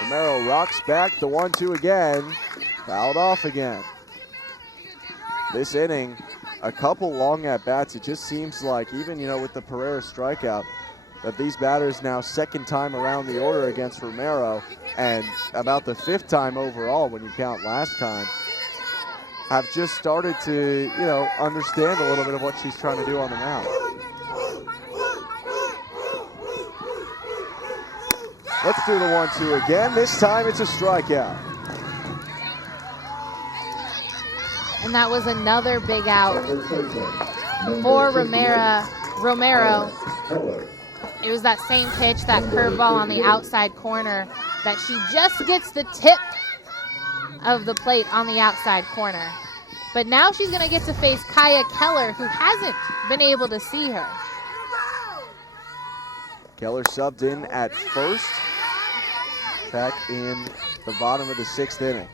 Romero rocks back the 1-2 again. Fouled off again. This inning, a couple long at-bats. It just seems like, even, with the Pereira strikeout, that these batters now second time around the order against Romero, and about the fifth time overall when you count last time, have just started to, understand a little bit of what she's trying to do on the mound. Let's do the 1-2 again. This time it's a strikeout. And that was another big out for Romero. It was that same pitch, that curveball on the outside corner, that she just gets the tip of the plate on the outside corner. But now she's going to get to face Kaya Keller, who hasn't been able to see her. Keller subbed in at first, back in the bottom of the sixth inning.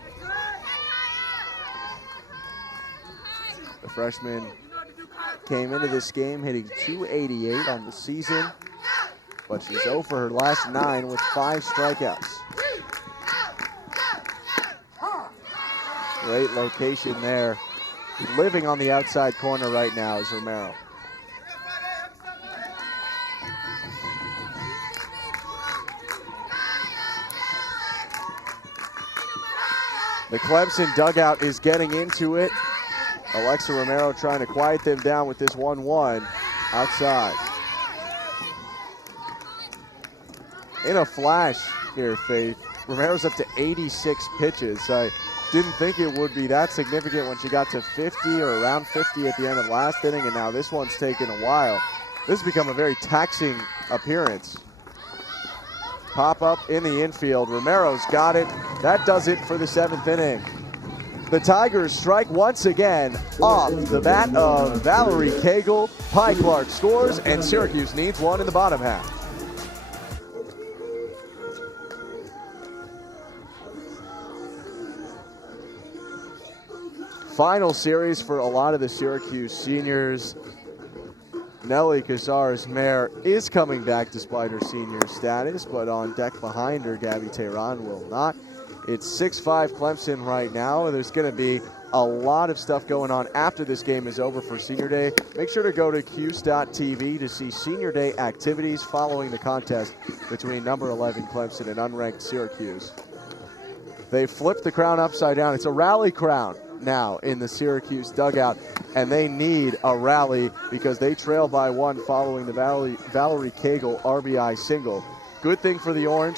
The freshman came into this game hitting .288 on the season, but she's 0 for her last 9 with 5 strikeouts. Great location there. Living on the outside corner right now is Romero. The Clemson dugout is getting into it. Alexa Romero trying to quiet them down with this 1-1 outside. In a flash here, Faith, Romero's up to 86 pitches. I didn't think it would be that significant when she got to 50 or around 50 at the end of last inning, and now this one's taken a while. This has become a very taxing appearance. Pop up in the infield. Romero's got it. That does it for the 7th inning. The Tigers strike once again off the bat of Valerie Cagle. Pye Clark scores, and Syracuse needs one in the bottom half. Final series for a lot of the Syracuse seniors. Nelly Cazares-Mayer is coming back despite her senior status, but on deck behind her, Gabby Tehran will not. It's 6-5 Clemson right now, and there's going to be a lot of stuff going on after this game is over for Senior Day. Make sure to go to Cuse.tv to see Senior Day activities following the contest between number 11 Clemson and unranked Syracuse. They flipped the crown upside down. It's a rally crown now in the Syracuse dugout, and they need a rally because they trail by 1 following the Valerie Cagle RBI single. Good thing for the Orange.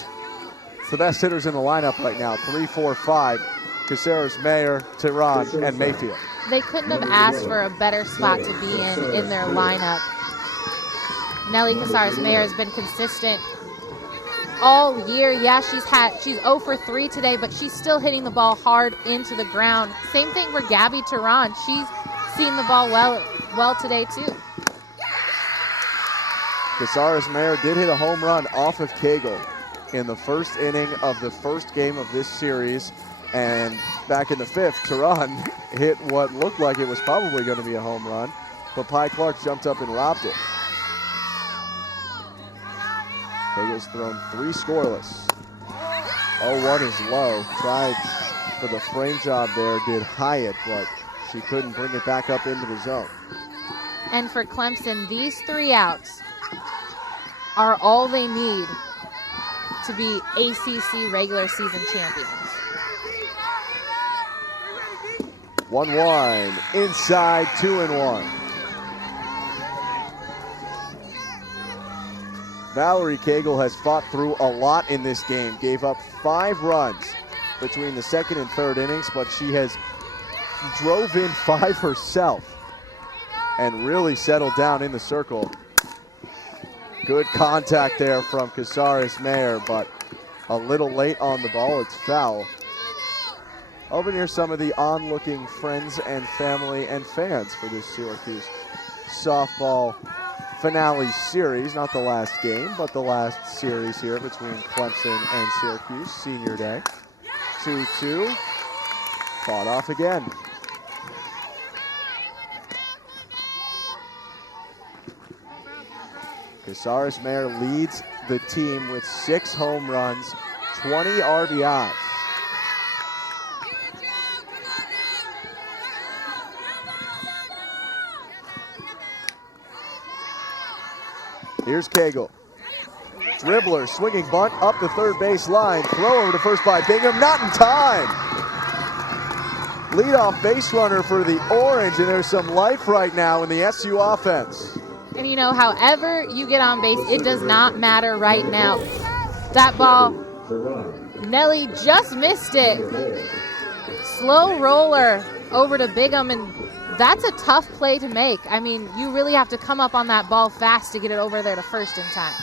It's the best hitters in the lineup right now, 3, 4, 5, Cazares-Mayer, Tehran, and Mayfield. They couldn't have asked for a better spot to be in their lineup. Nelly Cazares-Mayer has been consistent all year. Yeah, she's 0 for 3 today, but she's still hitting the ball hard into the ground. Same thing for Gabby Tehran. She's seen the ball well today too. Cazares-Mayer did hit a home run off of Cagle in the first inning of the first game of this series, and back in the 5th, Tehran hit what looked like it was probably going to be a home run, but Pye Clark jumped up and robbed it. Cagle's thrown 3 scoreless. 0-1 is low. Tried for the frame job there, did Hyatt, but she couldn't bring it back up into the zone. And for Clemson, these 3 outs are all they need to be ACC regular season champions. 1-1, inside, 2-1. Valerie Cagle has fought through a lot in this game, gave up 5 runs between the second and third innings, but she has drove in 5 herself and really settled down in the circle. Good contact there from Casares Mayer, but a little late on the ball. It's foul. Over near some of the onlooking friends and family and fans for this Syracuse softball finale series. Not the last game, but the last series here between Clemson and Syracuse, senior day. 2-2. Fought off again. Casares Mayer leads the team with 6 home runs, 20 RBIs. Here's Cagle. Dribbler, swinging bunt up the third base line. Throw over to first by Bingham, not in time. Leadoff base runner for the Orange, and there's some life right now in the SU offense. And you know, however you get on base, it does not matter right now. That ball, Nelly just missed it. Slow roller over to Bingham, and that's a tough play to make. I mean, you really have to come up on that ball fast to get it over there to first in time.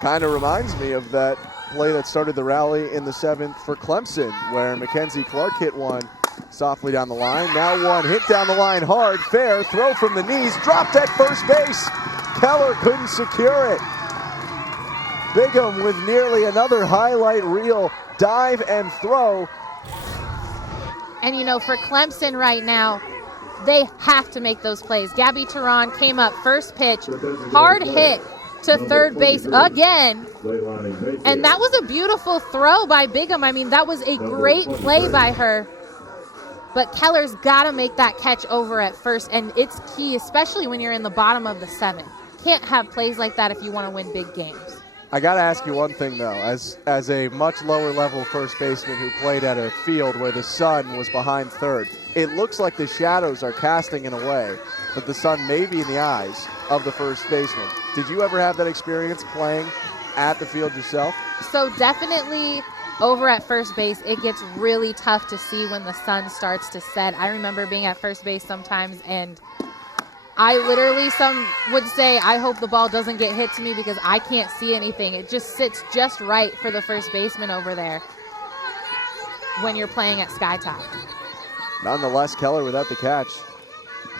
Kind of reminds me of that play that started the rally in the 7th for Clemson, where Mackenzie Clark hit one softly down the line. Now one hit down the line hard, fair, throw from the knees, dropped at first base. Keller couldn't secure it. Bingham with nearly another highlight reel dive and throw. And you know, for Clemson right now, they have to make those plays. Gabby Teran came up first pitch, hard hit to third base again. And that was a beautiful throw by Bingham. I mean, that was a great play by her. But Keller's got to make that catch over at first, and it's key, especially when you're in the bottom of the 7th. Can't have plays like that if you want to win big games. I got to ask you one thing, though. As a much lower level first baseman who played at a field where the sun was behind third, it looks like the shadows are casting in a way that the sun may be in the eyes of the first baseman. Did you ever have that experience playing at the field yourself? So definitely over at first base, it gets really tough to see when the sun starts to set. I remember being at first base sometimes, and some would say, I hope the ball doesn't get hit to me because I can't see anything. It just sits just right for the first baseman over there when you're playing at Skytop. Nonetheless, Keller without the catch.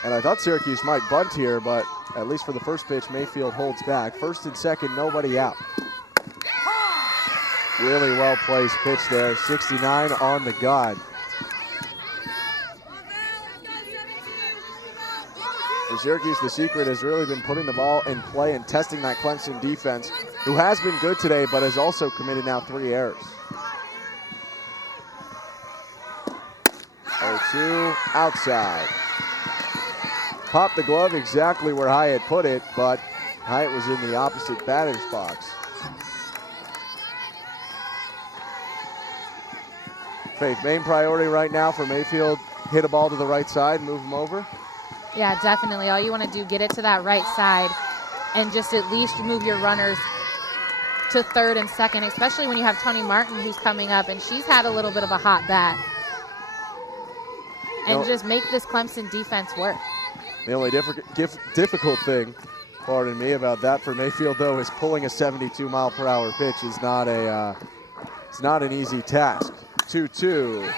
And I thought Syracuse might bunt here, but at least for the first pitch, Mayfield holds back. First and second, nobody out. Really well-placed pitch there, 69 on the gun. For Syracuse, the secret has really been putting the ball in play and testing that Clemson defense, who has been good today, but has also committed now 3 errors. 0-2, outside. Popped the glove exactly where Hyatt put it, but Hyatt was in the opposite batter's box. Faith, main priority right now for Mayfield, hit a ball to the right side, move him over? Yeah, definitely. All you want to do, get it to that right side and just at least move your runners to third and second, especially when you have Tony Martin who's coming up, and she's had a little bit of a hot bat. And just make this Clemson defense work. The only difficult thing, pardon me, about that for Mayfield, though, is pulling a 72-mile-per-hour pitch is not it's not an easy task. 2-2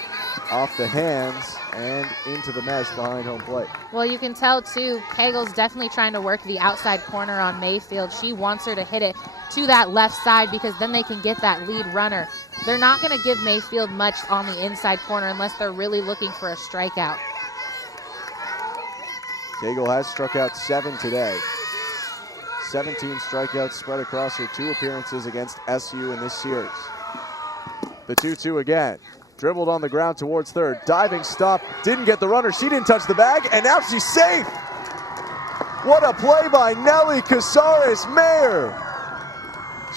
off the hands and into the mesh behind home plate. Well, you can tell, too, Cagle's definitely trying to work the outside corner on Mayfield. She wants her to hit it to that left side because then they can get that lead runner. They're not going to give Mayfield much on the inside corner unless they're really looking for a strikeout. Cagle has struck out 7 today. 17 strikeouts spread across her 2 appearances against SU in this series. The 2-2 again. Dribbled on the ground towards third. Diving stop. Didn't get the runner. She didn't touch the bag, and now she's safe. What a play by Nelly Casares Mayer.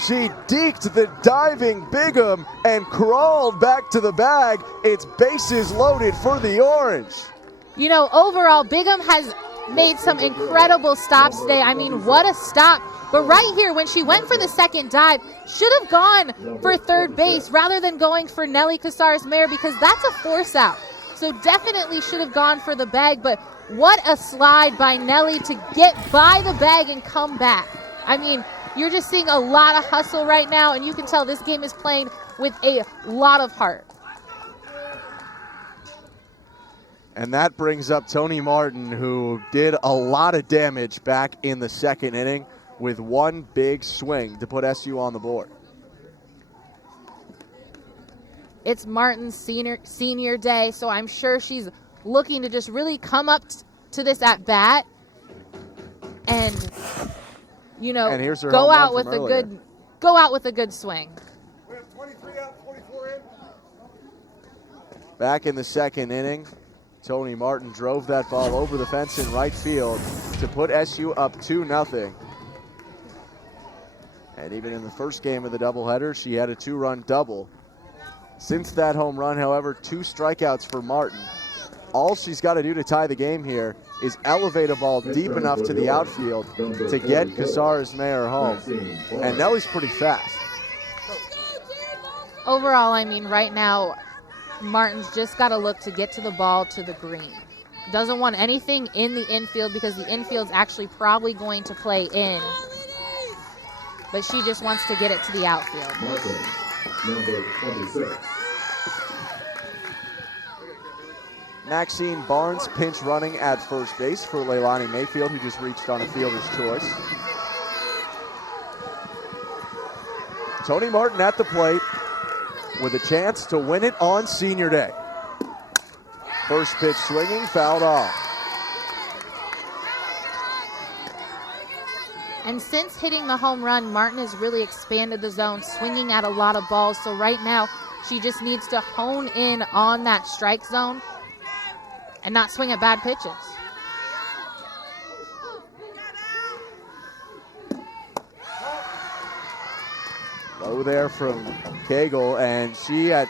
She deked the diving Bingham and crawled back to the bag. It's bases loaded for the Orange. You know, overall, Bingham has made some incredible stops today. I mean, what a stop. But right here, when she went for the second dive, should have gone for third base rather than going for Nelly Casares-Mayer, because that's a force out. So definitely should have gone for the bag, but what a slide by Nelly to get by the bag and come back. I mean, you're just seeing a lot of hustle right now, and you can tell this game is played with a lot of heart. And that brings up Tony Martin, who did a lot of damage back in the second inning with one big swing to put SU on the board. It's Martin's senior day, so I'm sure she's looking to just really come up to this at bat and, you know, and here's her go home out run with from a earlier. good swing. We have 23 out, 24 in. Back in the second inning, Tony Martin drove that ball over the fence in right field to put SU up 2-0. And even in the first game of the doubleheader, she had a 2-run double. Since that home run, however, 2 strikeouts for Martin. All she's got to do to tie the game here is elevate a ball deep enough to the outfield to get Casares-Mayer home. And Nelly's pretty fast. Overall, I mean, right now, Martin's just got to look to get to the ball to the green. Doesn't want anything in the infield because the infield's actually probably going to play in. But she just wants to get it to the outfield. Martin, number 26. Maxine Barnes pinch running at first base for Leilani Mayfield, who just reached on a fielder's choice. Tony Martin at the plate with a chance to win it on senior day. First pitch swinging, fouled off. And since hitting the home run, Martin has really expanded the zone, swinging at a lot of balls. So right now, she just needs to hone in on that strike zone and not swing at bad pitches. Low there from Cagle, and she at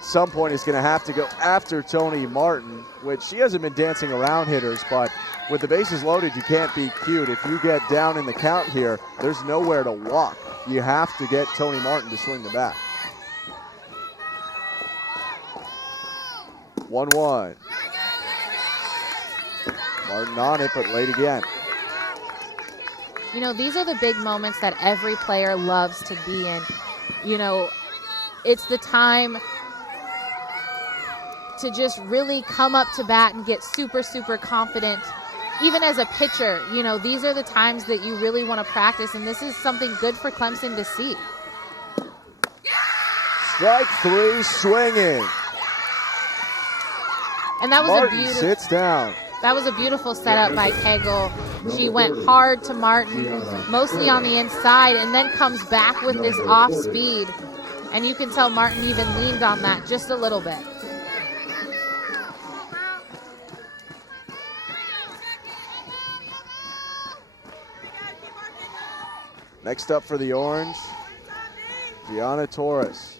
some point is going to have to go after Tony Martin, which she hasn't been dancing around hitters, but with the bases loaded, you can't be cute. If you get down in the count here, there's nowhere to walk. You have to get Tony Martin to swing the bat. 1-1. Martin on it, but late again. You know, these are the big moments that every player loves to be in. You know, it's the time to just really come up to bat and get super, super confident. Even as a pitcher, you know, these are the times that you really want to practice, and this is something good for Clemson to see. Strike 3, swinging. And that was Martin sits down. That was a beautiful setup by Cagle. She went hard to Martin, mostly on the inside, and then comes back with this off speed. And you can tell Martin even leaned on that just a little bit. Next up for the Orange, Gianna Torres.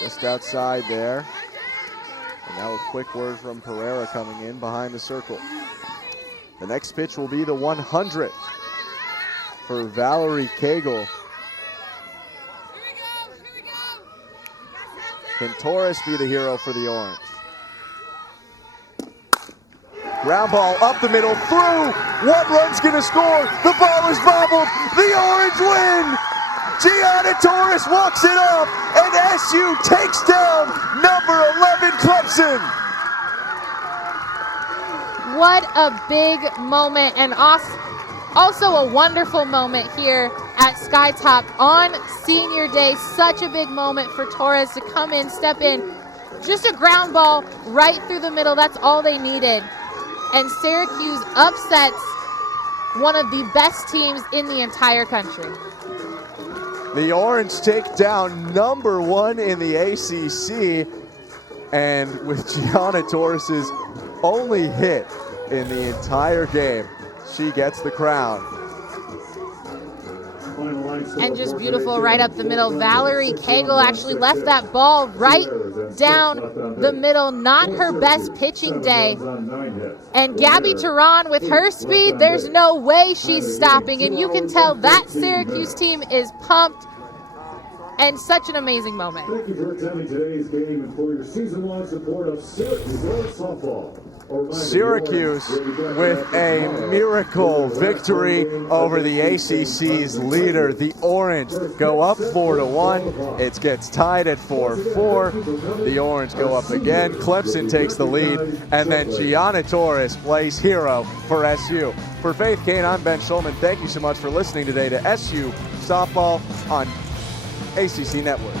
Just outside there. And now a quick word from Pereira coming in behind the circle. The next pitch will be the 100 for Valerie Cagle. Can Torres be the hero for the Orange? Ground ball up the middle, through. One run's gonna score. The ball is bobbled. The Orange win. Gianna Torres walks it up, and SU takes down number 11 Clemson. What a big moment, and also a wonderful moment here at Skytop on senior day. Such a big moment for Torres to come in, step in. Just a ground ball right through the middle. That's all they needed. And Syracuse upsets one of the best teams in the entire country. The Orange take down number 1 in the ACC, and with Gianna Torres' only hit in the entire game, she gets the crown. Final line and just beautiful right up the middle. Valerie Cagle actually left that ball right down the middle. Not her best pitching day. And Gabby Turan, with her speed, there's no way she's stopping. And you can tell that Syracuse team is pumped. And such an amazing moment. Thank you for attending today's game and for your season-long support of Syracuse girls softball. Syracuse with a miracle victory over the ACC's leader. The Orange go up 4-1. It gets tied at 4-4. The Orange go up again. Clemson takes the lead, and then Gianna Torres plays hero for SU. For Faith Kane, I'm Ben Schulman. Thank you so much for listening today to SU Softball on ACC Network.